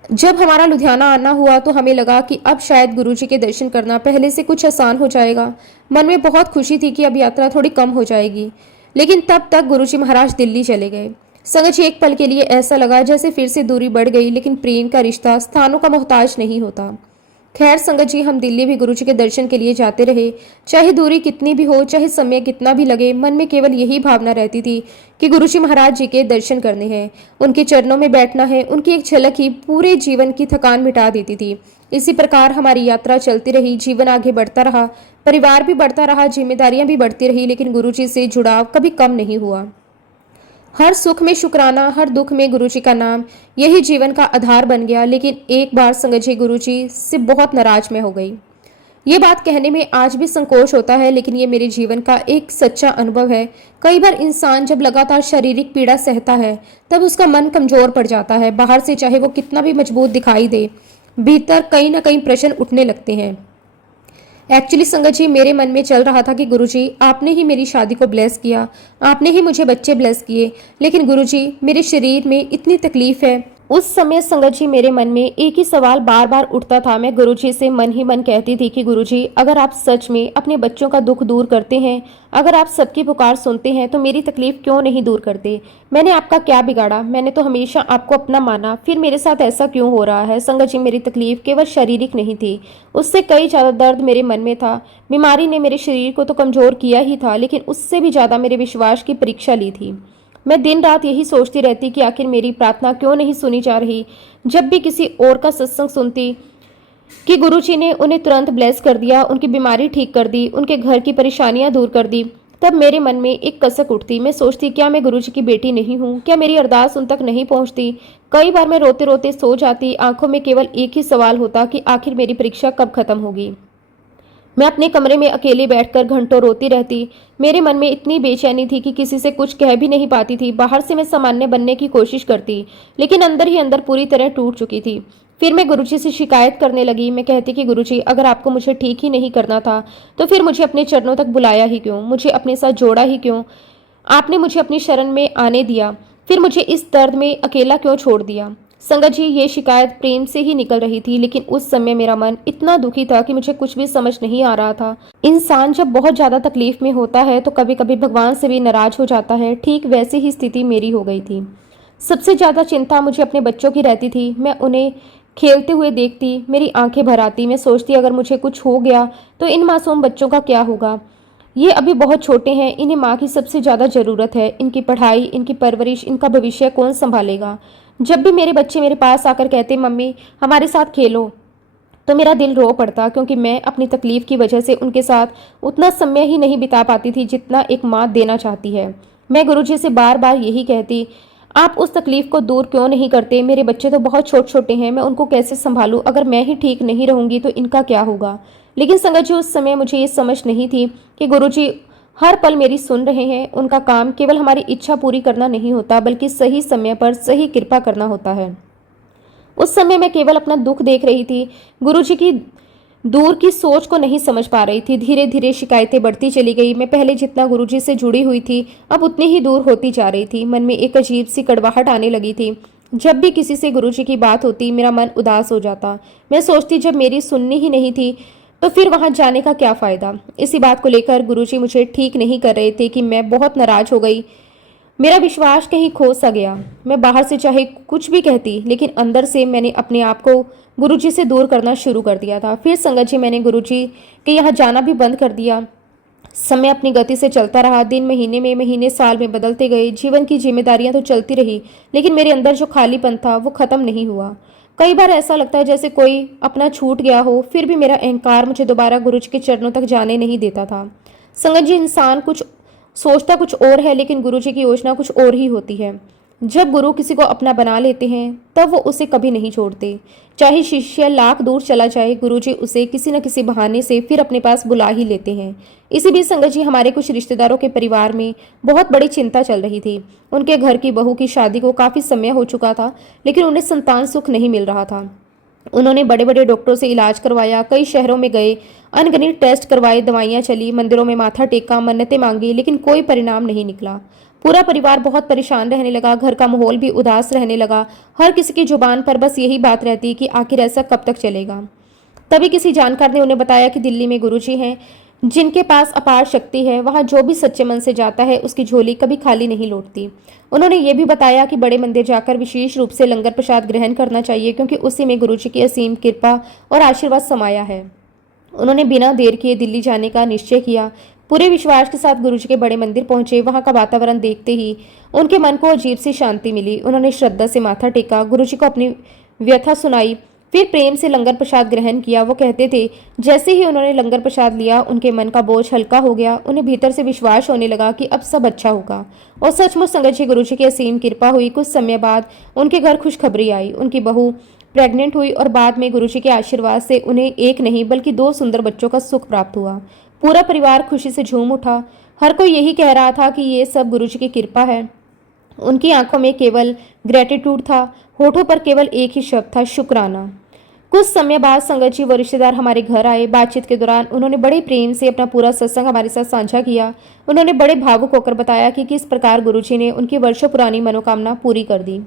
जब हमारा लुधियाना आना हुआ तो हमें लगा कि अब शायद गुरुजी के दर्शन करना पहले से कुछ आसान हो जाएगा। मन में बहुत खुशी थी कि अब यात्रा थोड़ी कम हो जाएगी। लेकिन तब तक गुरुजी महाराज दिल्ली चले गए। संगत जी, एक पल के लिए ऐसा लगा जैसे फिर से दूरी बढ़ गई। लेकिन प्रेम का रिश्ता स्थानों का मोहताज नहीं होता। खैर संगत जी, हम दिल्ली भी गुरुजी के दर्शन के लिए जाते रहे। चाहे दूरी कितनी भी हो, चाहे समय कितना भी लगे, मन में केवल यही भावना रहती थी कि गुरुजी महाराज जी के दर्शन करने हैं, उनके चरणों में बैठना है। उनकी एक झलक ही पूरे जीवन की थकान मिटा देती थी। इसी प्रकार हमारी यात्रा चलती रही, जीवन आगे बढ़ता रहा, परिवार भी बढ़ता रहा, जिम्मेदारियां भी बढ़ती रही, लेकिन गुरुजी से जुड़ाव कभी कम नहीं हुआ। हर सुख में शुक्राना, हर दुख में गुरुजी का नाम, यही जीवन का आधार बन गया। लेकिन एक बार संगत जी गुरुजी से बहुत नाराज मैं हो गई। ये बात कहने में आज भी संकोच होता है, लेकिन ये मेरे जीवन का एक सच्चा अनुभव है। कई बार इंसान जब लगातार शारीरिक पीड़ा सहता है, तब उसका मन कमजोर पड़ जाता है। बाहर से चाहे वो कितना भी मजबूत दिखाई दे, भीतर कहीं ना कहीं प्रश्न उठने लगते हैं। एक्चुअली संगत जी, मेरे मन में चल रहा था कि गुरुजी आपने ही मेरी शादी को ब्लेस किया, आपने ही मुझे बच्चे ब्लेस किए, लेकिन गुरुजी मेरे शरीर में इतनी तकलीफ है। उस समय संगत जी मेरे मन में एक ही सवाल बार बार उठता था। मैं गुरुजी से मन ही मन कहती थी कि गुरुजी, अगर आप सच में अपने बच्चों का दुख दूर करते हैं, अगर आप सबकी पुकार सुनते हैं, तो मेरी तकलीफ क्यों नहीं दूर करते? मैंने आपका क्या बिगाड़ा? मैंने तो हमेशा आपको अपना माना, फिर मेरे साथ ऐसा क्यों हो रहा है? संगत जी, मेरी तकलीफ केवल शारीरिक नहीं थी, उससे कई ज्यादा दर्द मेरे मन में था। बीमारी ने मेरे शरीर को तो कमजोर किया ही था, लेकिन उससे भी ज्यादा मेरे विश्वास की परीक्षा ली थी। मैं दिन रात यही सोचती रहती कि आखिर मेरी प्रार्थना क्यों नहीं सुनी जा रही। जब भी किसी और का सत्संग सुनती कि गुरुजी ने उन्हें तुरंत ब्लेस कर दिया, उनकी बीमारी ठीक कर दी, उनके घर की परेशानियां दूर कर दी, तब मेरे मन में एक कसक उठती। मैं सोचती, क्या मैं गुरुजी की बेटी नहीं हूँ? क्या मेरी अरदास उन तक नहीं पहुँचती? कई बार मैं रोते रोते सो जाती। आंखों में केवल एक ही सवाल होता कि आखिर मेरी परीक्षा कब खत्म होगी। मैं अपने कमरे में अकेले बैठकर घंटों रोती रहती। मेरे मन में इतनी बेचैनी थी कि किसी से कुछ कह भी नहीं पाती थी। बाहर से मैं सामान्य बनने की कोशिश करती, लेकिन अंदर ही अंदर पूरी तरह टूट चुकी थी। फिर मैं गुरुजी से शिकायत करने लगी। मैं कहती कि गुरुजी, अगर आपको मुझे ठीक ही नहीं करना था, तो फिर मुझे अपने चरणों तक बुलाया ही क्यों? मुझे अपने साथ जोड़ा ही क्यों? आपने मुझे अपनी शरण में आने दिया, फिर मुझे इस दर्द में अकेला क्यों छोड़ दिया? संगत जी, ये शिकायत प्रेम से ही निकल रही थी, लेकिन उस समय मेरा मन इतना दुखी था कि मुझे कुछ भी समझ नहीं आ रहा था। इंसान जब बहुत ज्यादा तकलीफ में होता है तो कभी कभी भगवान से भी नाराज हो जाता है। ठीक वैसी ही स्थिति मेरी हो गई थी। सबसे ज्यादा चिंता मुझे अपने बच्चों की रहती थी। मैं उन्हें खेलते हुए देखती, मेरी आंखें भर आती। मैं सोचती, अगर मुझे कुछ हो गया तो इन मासूम बच्चों का क्या होगा? ये अभी बहुत छोटे हैं, इन्हें माँ की सबसे ज्यादा जरूरत है। इनकी पढ़ाई, इनकी परवरिश, इनका भविष्य कौन संभालेगा? जब भी मेरे बच्चे मेरे पास आकर कहते, मम्मी हमारे साथ खेलो, तो मेरा दिल रो पड़ता, क्योंकि मैं अपनी तकलीफ की वजह से उनके साथ उतना समय ही नहीं बिता पाती थी जितना एक माँ देना चाहती है। मैं गुरुजी से बार बार यही कहती, आप उस तकलीफ को दूर क्यों नहीं करते? मेरे बच्चे तो बहुत छोटे छोटे हैं, मैं उनको कैसे संभालूं? अगर मैं ही ठीक नहीं रहूंगी तो इनका क्या होगा? लेकिन संगत जी, उस समय मुझे ये समझ नहीं थी कि गुरुजी हर पल मेरी सुन रहे हैं। उनका काम केवल हमारी इच्छा पूरी करना नहीं होता, बल्कि सही समय पर सही कृपा करना होता है। उस समय मैं केवल अपना दुख देख रही थी, गुरुजी की दूर की सोच को नहीं समझ पा रही थी। धीरे धीरे शिकायतें बढ़ती चली गई। मैं पहले जितना गुरुजी से जुड़ी हुई थी, अब उतनी ही दूर होती जा रही थी। मन में एक अजीब सी कड़वाहट आने लगी थी। जब भी किसी से गुरुजी की बात होती, मेरा मन उदास हो जाता। मैं सोचती, जब मेरी सुननी ही नहीं थी तो फिर वहां जाने का क्या फायदा? इसी बात को लेकर गुरुजी मुझे ठीक नहीं कर रहे थे कि मैं बहुत नाराज हो गई। मेरा विश्वास कहीं खो सा गया। मैं बाहर से चाहे कुछ भी कहती, लेकिन अंदर से मैंने अपने आप को गुरुजी से दूर करना शुरू कर दिया था। फिर संगत जी, मैंने गुरुजी के यहाँ जाना भी बंद कर दिया। समय अपनी गति से चलता रहा। दिन महीने में, महीने साल में बदलते गए। जीवन की जिम्मेदारियां तो चलती रही, लेकिन मेरे अंदर जो खालीपन था वो खत्म नहीं हुआ। कई बार ऐसा लगता है जैसे कोई अपना छूट गया हो, फिर भी मेरा अहंकार मुझे दोबारा गुरुजी के चरणों तक जाने नहीं देता था। संगत जी, इंसान कुछ सोचता कुछ और है, लेकिन गुरुजी की योजना कुछ और ही होती है। जब गुरु किसी को अपना बना लेते हैं, तब वो उसे कभी नहीं छोड़ते। चाहे शिष्य लाख दूर चला जाए, गुरुजी उसे किसी न किसी बहाने से फिर अपने पास बुला ही लेते हैं। इसी बीच संगत जी, हमारे कुछ रिश्तेदारों के परिवार में बहुत बड़ी चिंता चल रही थी। उनके घर की बहू की शादी को काफी समय हो चुका था, लेकिन उन्हें संतान सुख नहीं मिल रहा था। उन्होंने बड़े बड़े डॉक्टरों से इलाज करवाया, कई शहरों में गए, अनगिनत टेस्ट करवाए, दवाइयां चली, मंदिरों में माथा टेका, मन्नतें मांगी, लेकिन कोई परिणाम नहीं निकला। पूरा परिवार बहुत परेशान रहने लगा। घर का माहौल भी उदास रहने लगा। हर किसी की जुबान पर बस यही बात रहती कि आखिर ऐसा कब तक चलेगा। तभी किसी जानकार ने उन्हें बताया कि दिल्ली में गुरुजी हैं, जिनके पास अपार शक्ति है, वहाँ जो भी सच्चे मन से जाता है उसकी झोली कभी खाली नहीं लौटती। उन्होंने ये भी बताया कि बड़े मंदिर जाकर विशेष रूप से लंगर प्रसाद ग्रहण करना चाहिए, क्योंकि उसी में गुरु जी की असीम कृपा और आशीर्वाद समाया है। उन्होंने बिना देर किए दिल्ली जाने का निश्चय किया। पूरे विश्वास के साथ गुरुजी के बड़े मंदिर पहुंचे। वहां का वातावरण देखते ही उनके मन को अजीब सी शांति मिली। उन्होंने श्रद्धा से माथा टेका, गुरुजी को अपनी व्यथा सुनाई, फिर प्रेम से लंगर प्रसाद ग्रहण किया। वो कहते थे, जैसे ही उन्होंने लंगर प्रसाद लिया उनके मन का बोझ हल्का हो गया। उन्हें भीतर से विश्वास होने लगा कि अब सब अच्छा होगा। और सचमुच संगत जी गुरुजी की असीम कृपा हुई। कुछ समय बाद उनके घर खुशखबरी आई। उनकी बहू प्रेग्नेंट हुई और बाद में गुरुजी के आशीर्वाद से उन्हें एक नहीं बल्कि 2 सुंदर बच्चों का सुख प्राप्त हुआ। पूरा परिवार खुशी से झूम उठा। हर कोई यही कह रहा था कि ये सब गुरुजी की कृपा है। उनकी आंखों में केवल ग्रेटिट्यूड था, होठों पर केवल एक ही शब्द था, शुक्राना। कुछ समय बाद संगत जी व रिश्तेदार हमारे घर आए। बातचीत के दौरान उन्होंने बड़े प्रेम से अपना पूरा सत्संग हमारे साथ साझा किया। उन्होंने बड़े भावुक होकर बताया कि किस प्रकार गुरुजी ने उनकी वर्षों पुरानी मनोकामना पूरी कर दी।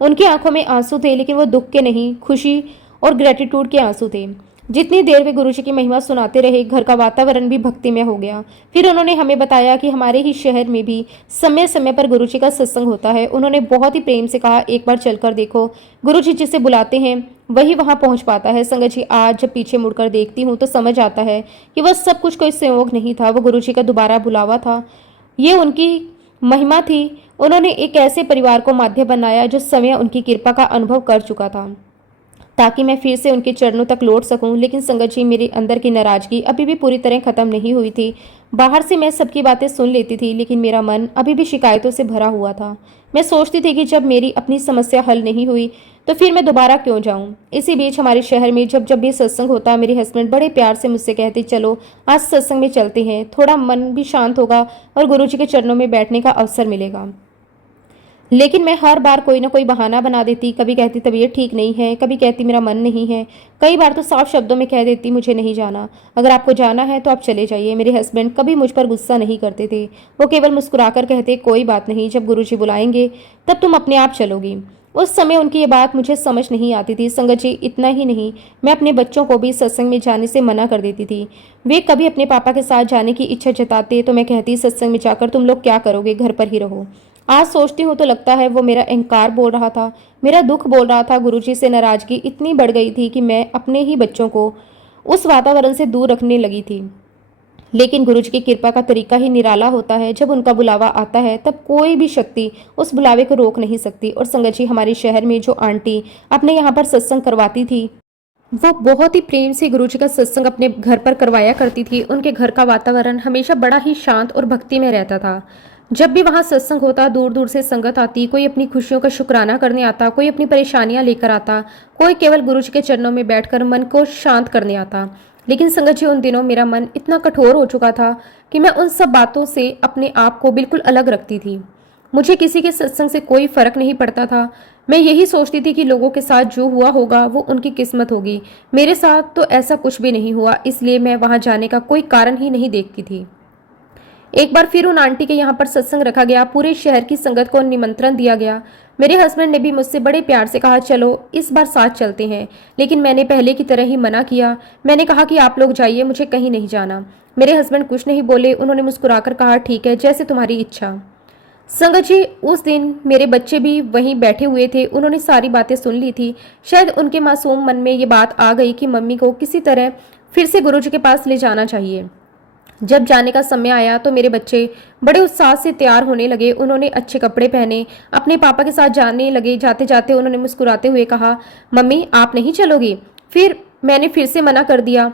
उनकी आंखों में आंसू थे, लेकिन वो दुख के नहीं, खुशी और ग्रेटिट्यूड के आंसू थे। जितनी देर वे गुरुजी की महिमा सुनाते रहे, घर का वातावरण भी भक्तिमय हो गया। फिर उन्होंने हमें बताया कि हमारे ही शहर में भी समय समय पर गुरुजी का सत्संग होता है। उन्होंने बहुत ही प्रेम से कहा, एक बार चलकर देखो, गुरुजी जिसे बुलाते हैं वही वहां पहुंच पाता है। संगत जी, आज जब पीछे मुड़कर देखती हूँ तो समझ आता है कि वह सब कुछ कोई संयोग नहीं था, वो गुरुजी का दोबारा बुलावा था। ये उनकी महिमा थी। उन्होंने एक ऐसे परिवार को माध्य बनाया जो स्वयं उनकी कृपा का अनुभव कर चुका था, ताकि मैं फिर से उनके चरणों तक लौट सकूं। लेकिन संगत जी, मेरे अंदर की नाराजगी अभी भी पूरी तरह खत्म नहीं हुई थी। बाहर से मैं सबकी बातें सुन लेती थी, लेकिन मेरा मन अभी भी शिकायतों से भरा हुआ था। मैं सोचती थी कि जब मेरी अपनी समस्या हल नहीं हुई तो फिर मैं दोबारा क्यों जाऊं। इसी बीच हमारे शहर में जब जब भी सत्संग होता, मेरे हस्बैंड बड़े प्यार से मुझसे कहते, चलो आज सत्संग में चलते हैं, थोड़ा मन भी शांत होगा और गुरुजी के चरणों में बैठने का अवसर मिलेगा। लेकिन मैं हर बार कोई ना कोई बहाना बना देती। कभी कहती तबीयत ठीक नहीं है, कभी कहती मेरा मन नहीं है, कई बार तो साफ शब्दों में कह देती मुझे नहीं जाना। अगर आपको जाना है तो आप चले जाइए। मेरे हस्बैंड कभी मुझ पर गुस्सा नहीं करते थे। वो केवल मुस्कुराकर कहते, कोई बात नहीं, जब गुरुजी बुलाएंगे तब तुम अपने आप चलोगी। उस समय उनकी ये बात मुझे समझ नहीं आती थी। संगत जी, इतना ही नहीं, मैं अपने बच्चों को भी सत्संग में जाने से मना कर देती थी। वे कभी अपने पापा के साथ जाने की इच्छा जताते तो मैं कहती, सत्संग में जाकर तुम लोग क्या करोगे, घर पर ही रहो। आज सोचती हूँ तो लगता है वो मेरा अहंकार बोल रहा था, मेरा दुख बोल रहा था। गुरुजी से नाराजगी इतनी बढ़ गई थी कि मैं अपने ही बच्चों को उस वातावरण से दूर रखने लगी थी। लेकिन गुरुजी की कृपा का तरीका ही निराला होता है। जब उनका बुलावा आता है तब कोई भी शक्ति उस बुलावे को रोक नहीं सकती। और संगत जी, हमारे शहर में जो आंटी अपने यहाँ पर सत्संग करवाती थी, वो बहुत ही प्रेम से गुरुजी का सत्संग अपने घर पर करवाया करती थी। उनके घर का वातावरण हमेशा बड़ा ही शांत और भक्ति में रहता था। जब भी वहाँ सत्संग होता, दूर दूर से संगत आती, कोई अपनी खुशियों का शुक्राना करने आता, कोई अपनी परेशानियां लेकर आता, कोई केवल गुरुजी के चरणों में बैठकर मन को शांत करने आता। लेकिन संगत जी, उन दिनों मेरा मन इतना कठोर हो चुका था कि मैं उन सब बातों से अपने आप को बिल्कुल अलग रखती थी। मुझे किसी के सत्संग से कोई फर्क नहीं पड़ता था। मैं यही सोचती थी कि लोगों के साथ जो हुआ होगा वो उनकी किस्मत होगी। मेरे साथ तो ऐसा कुछ भी नहीं हुआ, इसलिए मैं वहां जाने का कोई कारण ही नहीं देखती थी। एक बार फिर उन आंटी के यहाँ पर सत्संग रखा गया। पूरे शहर की संगत को निमंत्रण दिया गया। मेरे हस्बैंड ने भी मुझसे बड़े प्यार से कहा, चलो इस बार साथ चलते हैं। लेकिन मैंने पहले की तरह ही मना किया। मैंने कहा कि आप लोग जाइए, मुझे कहीं नहीं जाना। मेरे हस्बैंड कुछ नहीं बोले। उन्होंने मुस्कुराकर कहा, ठीक है, जैसे तुम्हारी इच्छा। संगत जी, उस दिन मेरे बच्चे भी वहीं बैठे हुए थे। उन्होंने सारी बातें सुन ली थी। शायद उनके मासूम मन में ये बात आ गई कि मम्मी को किसी तरह फिर से गुरुजी के पास ले जाना चाहिए। जब जाने का समय आया तो मेरे बच्चे बड़े उत्साह से तैयार होने लगे। उन्होंने अच्छे कपड़े पहने, अपने पापा के साथ जाने लगे। जाते जाते उन्होंने मुस्कुराते हुए कहा, मम्मी आप नहीं चलोगी? फिर मैंने फिर से मना कर दिया।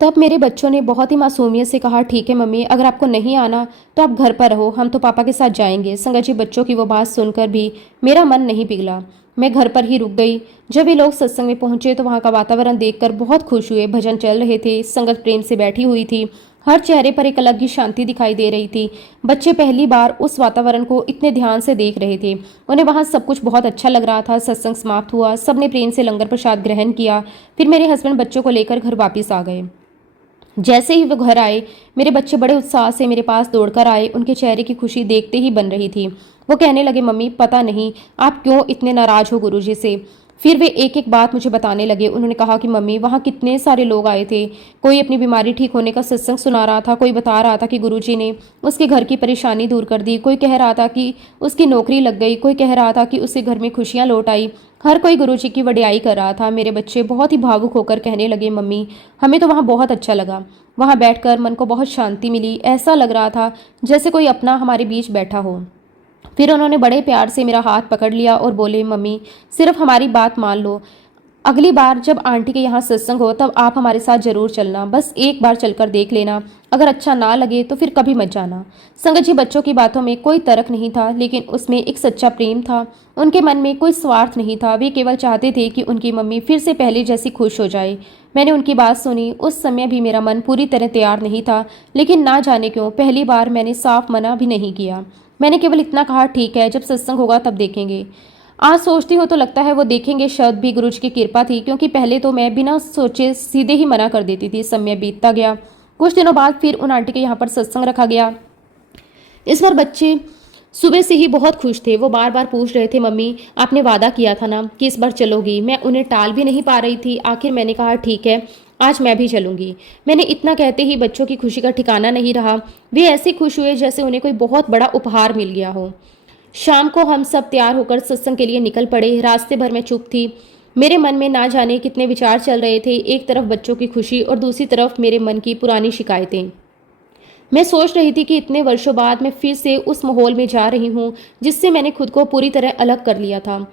तब मेरे बच्चों ने बहुत ही मासूमियत से कहा, ठीक है मम्मी, अगर आपको नहीं आना तो आप घर पर रहो, हम तो पापा के साथ जाएंगे। संगत जी, बच्चों की वो बात सुनकर भी मेरा मन नहीं पिघला। मैं घर पर ही रुक गई। जब ये लोग सत्संग में पहुंचे तो वहाँ का वातावरण देखकर बहुत खुश हुए। भजन चल रहे थे, संगत प्रेम से बैठी हुई थी, हर चेहरे पर एक अलग ही शांति दिखाई दे रही थी। बच्चे पहली बार उस वातावरण को इतने ध्यान से देख रहे थे। उन्हें वहाँ सब कुछ बहुत अच्छा लग रहा था। सत्संग समाप्त हुआ, सबने प्रेम से लंगर प्रसाद ग्रहण किया। फिर मेरे हस्बैंड बच्चों को लेकर घर वापिस आ गए। जैसे ही वो घर आए, मेरे बच्चे बड़े उत्साह से मेरे पास दौड़कर आए। उनके चेहरे की खुशी देखते ही बन रही थी। वो कहने लगे, मम्मी पता नहीं आप क्यों इतने नाराज हो गुरुजी से। फिर वे एक एक बात मुझे बताने लगे। उन्होंने कहा कि मम्मी, वहाँ कितने सारे लोग आए थे। कोई अपनी बीमारी ठीक होने का सत्संग सुना रहा था, कोई बता रहा था कि गुरुजी ने उसके घर की परेशानी दूर कर दी, कोई कह रहा था कि उसकी नौकरी लग गई, कोई कह रहा था कि उसके घर में खुशियाँ लौट आई। हर कोई गुरुजी की वडियाई कर रहा था। मेरे बच्चे बहुत ही भावुक होकर कहने लगे, मम्मी, हमें तो वहाँ बहुत अच्छा लगा। वहाँ बैठकर मन को बहुत शांति मिली। ऐसा लग रहा था जैसे कोई अपना हमारे बीच बैठा हो। फिर उन्होंने बड़े प्यार से मेरा हाथ पकड़ लिया और बोले, मम्मी, सिर्फ हमारी बात मान लो। अगली बार जब आंटी के यहाँ सत्संग हो तब आप हमारे साथ जरूर चलना। बस एक बार चलकर देख लेना। अगर अच्छा ना लगे तो फिर कभी मत जाना। संगत जी, बच्चों की बातों में कोई तर्क नहीं था, लेकिन उसमें एक सच्चा प्रेम था। उनके मन में कोई स्वार्थ नहीं था। वे केवल चाहते थे कि उनकी मम्मी फिर से पहले जैसी खुश हो जाए। मैंने उनकी बात सुनी। उस समय भी मेरा मन पूरी तरह तैयार नहीं था, लेकिन ना जाने क्यों पहली बार मैंने साफ मना भी नहीं किया। मैंने केवल इतना कहा, ठीक है, जब सत्संग होगा तब देखेंगे। आज सोचती हूँ तो लगता है वो देखेंगे शब्द भी गुरुजी की कृपा थी, क्योंकि पहले तो मैं बिना सोचे सीधे ही मना कर देती थी। समय बीतता गया। कुछ दिनों बाद फिर उन आंटी के यहाँ पर सत्संग रखा गया। इस बार बच्चे सुबह से ही बहुत खुश थे। वो बार बार पूछ रहे थे, मम्मी, आपने वादा किया था ना कि इस बार चलोगी। मैं उन्हें टाल भी नहीं पा रही थी। आखिर मैंने कहा, ठीक है, आज मैं भी चलूंगी। मैंने इतना कहते ही बच्चों की खुशी का ठिकाना नहीं रहा। वे ऐसे खुश हुए जैसे उन्हें कोई बहुत बड़ा उपहार मिल गया हो। शाम को हम सब तैयार होकर सत्संग के लिए निकल पड़े। रास्ते भर मैं चुप थी। मेरे मन में ना जाने कितने विचार चल रहे थे। एक तरफ बच्चों की खुशी और दूसरी तरफ मेरे मन की पुरानी शिकायतें। मैं सोच रही थी कि इतने वर्षों बाद मैं फिर से उस माहौल में जा रही हूँ जिससे मैंने खुद को पूरी तरह अलग कर लिया था।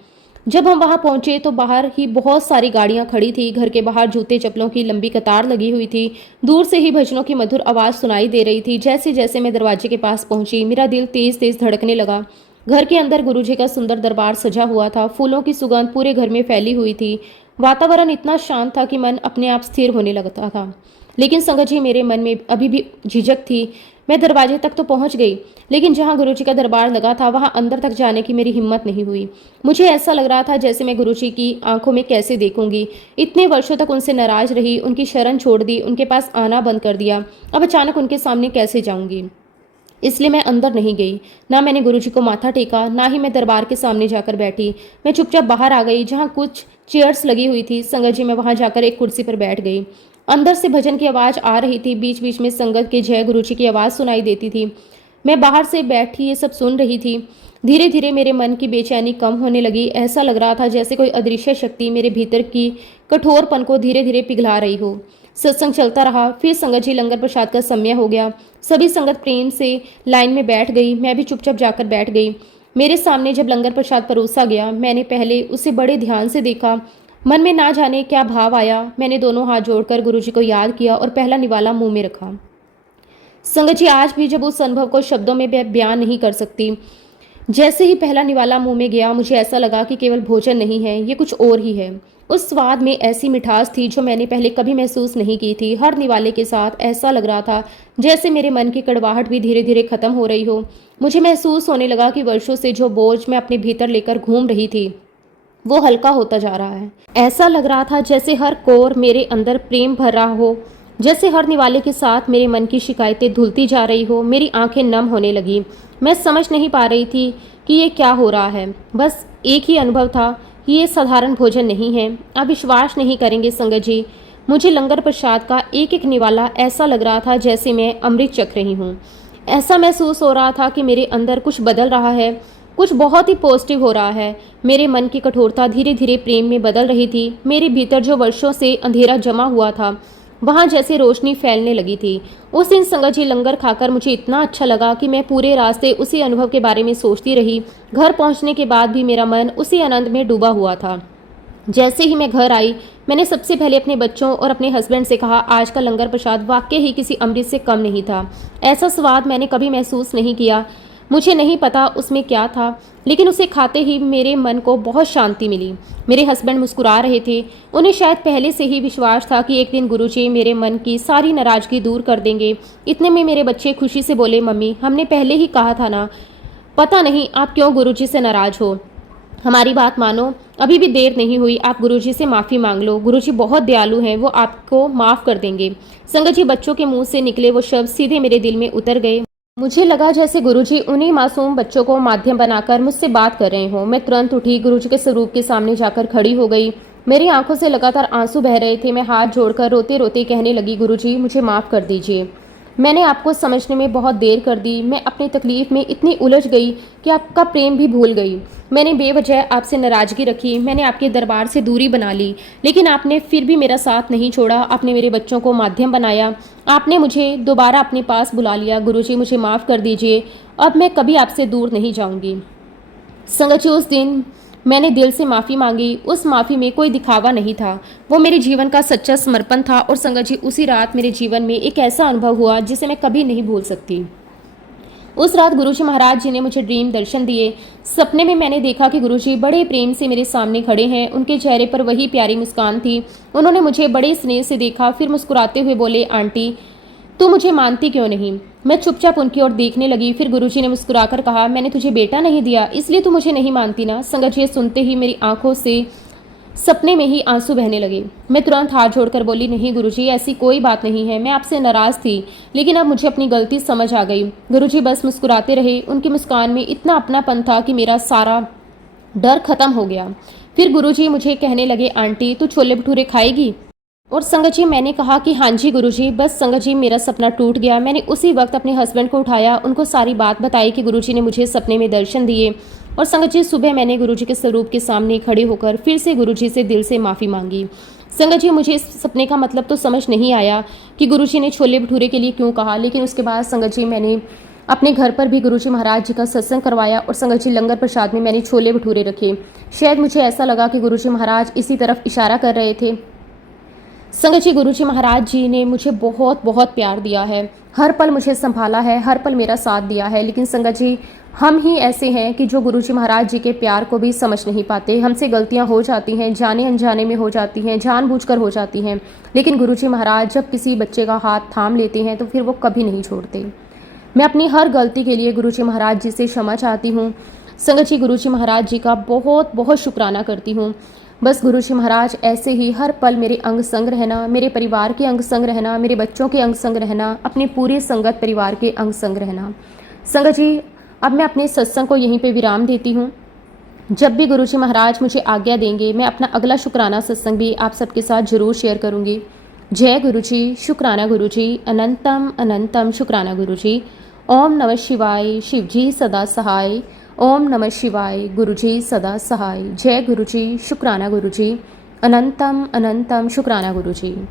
जब हम वहां पहुंचे तो बाहर ही बहुत सारी गाड़ियां खड़ी थी। घर के बाहर जूते चप्पलों की लंबी कतार लगी हुई थी। दूर से ही भजनों की मधुर आवाज सुनाई दे रही थी। जैसे जैसे मैं दरवाजे के पास पहुंची, मेरा दिल तेज तेज धड़कने लगा। घर के अंदर गुरुजी का सुंदर दरबार सजा हुआ था। फूलों की सुगंध पूरे घर में फैली हुई थी। वातावरण इतना शांत था कि मन अपने आप स्थिर होने लगता था। लेकिन संगत जी, मेरे मन में अभी भी झिझक थी। मैं दरवाजे तक तो पहुंच गई, लेकिन जहां गुरुजी का दरबार लगा था वहां अंदर तक जाने की मेरी हिम्मत नहीं हुई। मुझे ऐसा लग रहा था जैसे मैं गुरुजी की आंखों में कैसे देखूंगी। इतने वर्षों तक उनसे नाराज रही, उनकी शरण छोड़ दी, उनके पास आना बंद कर दिया। अब अचानक उनके सामने कैसे जाऊंगी। इसलिए मैं अंदर नहीं गई। ना मैंने गुरुजी को माथा टेका, ना ही मैं दरबार के सामने जाकर बैठी। मैं चुपचाप बाहर आ गई जहाँ कुछ चेयर्स लगी हुई थी। संगत जी, मैं वहां जाकर एक कुर्सी पर बैठ गई। अंदर से भजन की आवाज आ रही थी। बीच बीच में संगत के जय गुरुजी की आवाज सुनाई देती थी। मैं बाहर से बैठी ये सब सुन रही थी। धीरे धीरे मेरे मन की बेचैनी कम होने लगी। ऐसा लग रहा था जैसे कोई अदृश्य शक्ति मेरे भीतर की कठोरपन को धीरे धीरे पिघला रही हो। सत्संग चलता रहा। फिर संगत जी लंगर प्रसाद का समय हो गया। सभी संगत प्रेम से लाइन में बैठ गई। मैं भी चुपचाप जाकर बैठ गई। मेरे सामने जब लंगर प्रसाद परोसा गया, मैंने पहले उसे बड़े ध्यान से देखा। मन में ना जाने क्या भाव आया। मैंने दोनों हाथ जोड़कर गुरुजी को याद किया और पहला निवाला मुंह में रखा। संगत जी, आज भी जब उस अनुभव को शब्दों में बयान नहीं कर सकती। जैसे ही पहला निवाला मुंह में गया, मुझे ऐसा लगा कि केवल भोजन नहीं है, ये कुछ और ही है। उस स्वाद में ऐसी मिठास थी जो मैंने पहले कभी महसूस नहीं की थी। हर निवाले के साथ ऐसा लग रहा था जैसे मेरे मन की कड़वाहट भी धीरे धीरे खत्म हो रही हो। मुझे महसूस होने लगा कि वर्षों से जो बोझ मैं अपने भीतर लेकर घूम रही थी वो हल्का होता जा रहा है। ऐसा लग रहा था जैसे हर कोर मेरे अंदर प्रेम भर रहा हो, जैसे हर निवाले के साथ मेरे मन की शिकायतें धुलती जा रही हो। मेरी आंखें नम होने लगी। मैं समझ नहीं पा रही थी कि ये क्या हो रहा है। बस एक ही अनुभव था कि ये साधारण भोजन नहीं है। आप विश्वास नहीं करेंगे संगत जी, मुझे लंगर प्रसाद का एक एक निवाला ऐसा लग रहा था जैसे मैं अमृत चख रही हूँ। ऐसा महसूस हो रहा था कि मेरे अंदर कुछ बदल रहा है, कुछ बहुत ही पॉजिटिव हो रहा है। मेरे मन की कठोरता धीरे धीरे प्रेम में बदल रही थी। मेरे भीतर जो वर्षों से अंधेरा जमा हुआ था वहाँ जैसे रोशनी फैलने लगी थी। उस दिन संगत जी लंगर खाकर मुझे इतना अच्छा लगा कि मैं पूरे रास्ते उसी अनुभव के बारे में सोचती रही। घर पहुँचने के बाद भी मेरा मन उसी आनंद में डूबा हुआ था। जैसे ही मैं घर आई, मैंने सबसे पहले अपने बच्चों और अपने हस्बैंड से कहा, आज का लंगर प्रसाद वाकई ही किसी अमृत से कम नहीं था। ऐसा स्वाद मैंने कभी महसूस नहीं किया। मुझे नहीं पता उसमें क्या था, लेकिन उसे खाते ही मेरे मन को बहुत शांति मिली। मेरे हस्बैंड मुस्कुरा रहे थे। उन्हें शायद पहले से ही विश्वास था कि एक दिन गुरुजी मेरे मन की सारी नाराजगी दूर कर देंगे। इतने में मेरे बच्चे खुशी से बोले, मम्मी, हमने पहले ही कहा था ना, पता नहीं आप क्यों गुरुजी से नाराज हो। हमारी बात मानो, अभी भी देर नहीं हुई, आप गुरुजी से माफ़ी मांग लो। गुरुजी बहुत दयालु हैं, वो आपको माफ़ कर देंगे। संगत जी, बच्चों के मुंह से निकले वो शब्द सीधे मेरे दिल में उतर गए। मुझे लगा जैसे गुरुजी उन्हीं मासूम बच्चों को माध्यम बनाकर मुझसे बात कर रहे हों। मैं तुरंत उठी, गुरुजी के स्वरूप के सामने जाकर खड़ी हो गई। मेरी आंखों से लगातार आंसू बह रहे थे। मैं हाथ जोड़कर रोते रोते कहने लगी, गुरुजी मुझे माफ़ कर दीजिए। मैंने आपको समझने में बहुत देर कर दी। मैं अपनी तकलीफ़ में इतनी उलझ गई कि आपका प्रेम भी भूल गई। मैंने बेवजह आपसे नाराज़गी रखी, मैंने आपके दरबार से दूरी बना ली, लेकिन आपने फिर भी मेरा साथ नहीं छोड़ा। आपने मेरे बच्चों को माध्यम बनाया, आपने मुझे दोबारा अपने पास बुला लिया। गुरुजी मुझे माफ़ कर दीजिए, अब मैं कभी आपसे दूर नहीं जाऊंगी। संगत जी, उस दिन मैंने दिल से माफ़ी मांगी। उस माफ़ी में कोई दिखावा नहीं था, वो मेरे जीवन का सच्चा समर्पण था। और संगत जी, उसी रात मेरे जीवन में एक ऐसा अनुभव हुआ जिसे मैं कभी नहीं भूल सकती। उस रात गुरुजी महाराज जी ने मुझे ड्रीम दर्शन दिए। सपने में मैंने देखा कि गुरुजी बड़े प्रेम से मेरे सामने खड़े हैं। उनके चेहरे पर वही प्यारी मुस्कान थी। उन्होंने मुझे बड़े स्नेह से देखा, फिर मुस्कुराते हुए बोले, आंटी तू मुझे मानती क्यों नहीं। मैं चुपचाप उनकी ओर देखने लगी। फिर गुरुजी ने मुस्कुराकर कहा, मैंने तुझे बेटा नहीं दिया, इसलिए तू मुझे नहीं मानती ना। संगत जी, सुनते ही मेरी आंखों से सपने में ही आंसू बहने लगे। मैं तुरंत हाथ जोड़कर बोली, नहीं गुरुजी, ऐसी कोई बात नहीं है, मैं आपसे नाराज़ थी, लेकिन अब मुझे अपनी गलती समझ आ गई। गुरुजी बस मुस्कुराते रहे। उनकी मुस्कान में इतना अपनापन था कि मेरा सारा डर खत्म हो गया। फिर गुरुजी मुझे कहने लगे, आंटी तू छोले भटूरे खाएगी। और संगत जी, मैंने कहा कि हाँ जी गुरुजी। बस संगत जी, मेरा सपना टूट गया। मैंने उसी वक्त अपने हस्बैंड को उठाया, उनको सारी बात बताई कि गुरुजी ने मुझे सपने में दर्शन दिए। और संगत जी, सुबह मैंने गुरुजी के स्वरूप के सामने खड़े होकर फिर से गुरुजी से दिल से माफ़ी मांगी। संगत जी, मुझे इस सपने का मतलब तो समझ नहीं आया कि गुरुजी ने छोले भटूरे के लिए क्यों कहा, लेकिन उसके बाद संगत जी मैंने अपने घर पर भी गुरुजी महाराज जी का सत्संग करवाया। और संगत जी, लंगर प्रसाद में मैंने छोले भटूरे रखे। शायद मुझे ऐसा लगा कि गुरुजी महाराज इसी तरफ इशारा कर रहे थे। संगत जी, गुरुजी महाराज जी ने मुझे बहुत बहुत प्यार दिया है, हर पल मुझे संभाला है, हर पल मेरा साथ दिया है। लेकिन संगत जी, हम ही ऐसे हैं कि जो गुरुजी महाराज जी के प्यार को भी समझ नहीं पाते। हमसे गलतियां हो जाती हैं, जाने अनजाने में हो जाती हैं, जानबूझकर हो जाती हैं, लेकिन गुरुजी महाराज जब किसी बच्चे का हाथ थाम लेते हैं तो फिर वो कभी नहीं छोड़ते। मैं अपनी हर गलती के लिए गुरुजी महाराज जी से क्षमा चाहती हूँ। संगत जी, गुरुजी महाराज जी का बहुत बहुत शुक्राना करती हूँ। बस गुरुजी महाराज ऐसे ही हर पल मेरे अंग संग रहना, मेरे परिवार के अंग संग रहना, मेरे बच्चों के अंग संग रहना, अपने पूरे संगत परिवार के अंग संग रहना। संगत जी, अब मैं अपने सत्संग को यहीं पे विराम देती हूँ। जब भी गुरुजी महाराज मुझे आज्ञा देंगे, मैं अपना अगला शुक्राना सत्संग भी आप सबके साथ जरूर शेयर करूँगी। जय गुरुजी, शुक्राना गुरुजी, अनंतम अनंतम शुक्राना गुरुजी। ओम नमः शिवाय, शिवजी सदा सहाय। ओम नमः शिवाय, गुरुजी सदा सहाय। जय गुरुजी, शुक्राना गुरुजी, अनंतम अनंतम शुक्राना गुरुजी।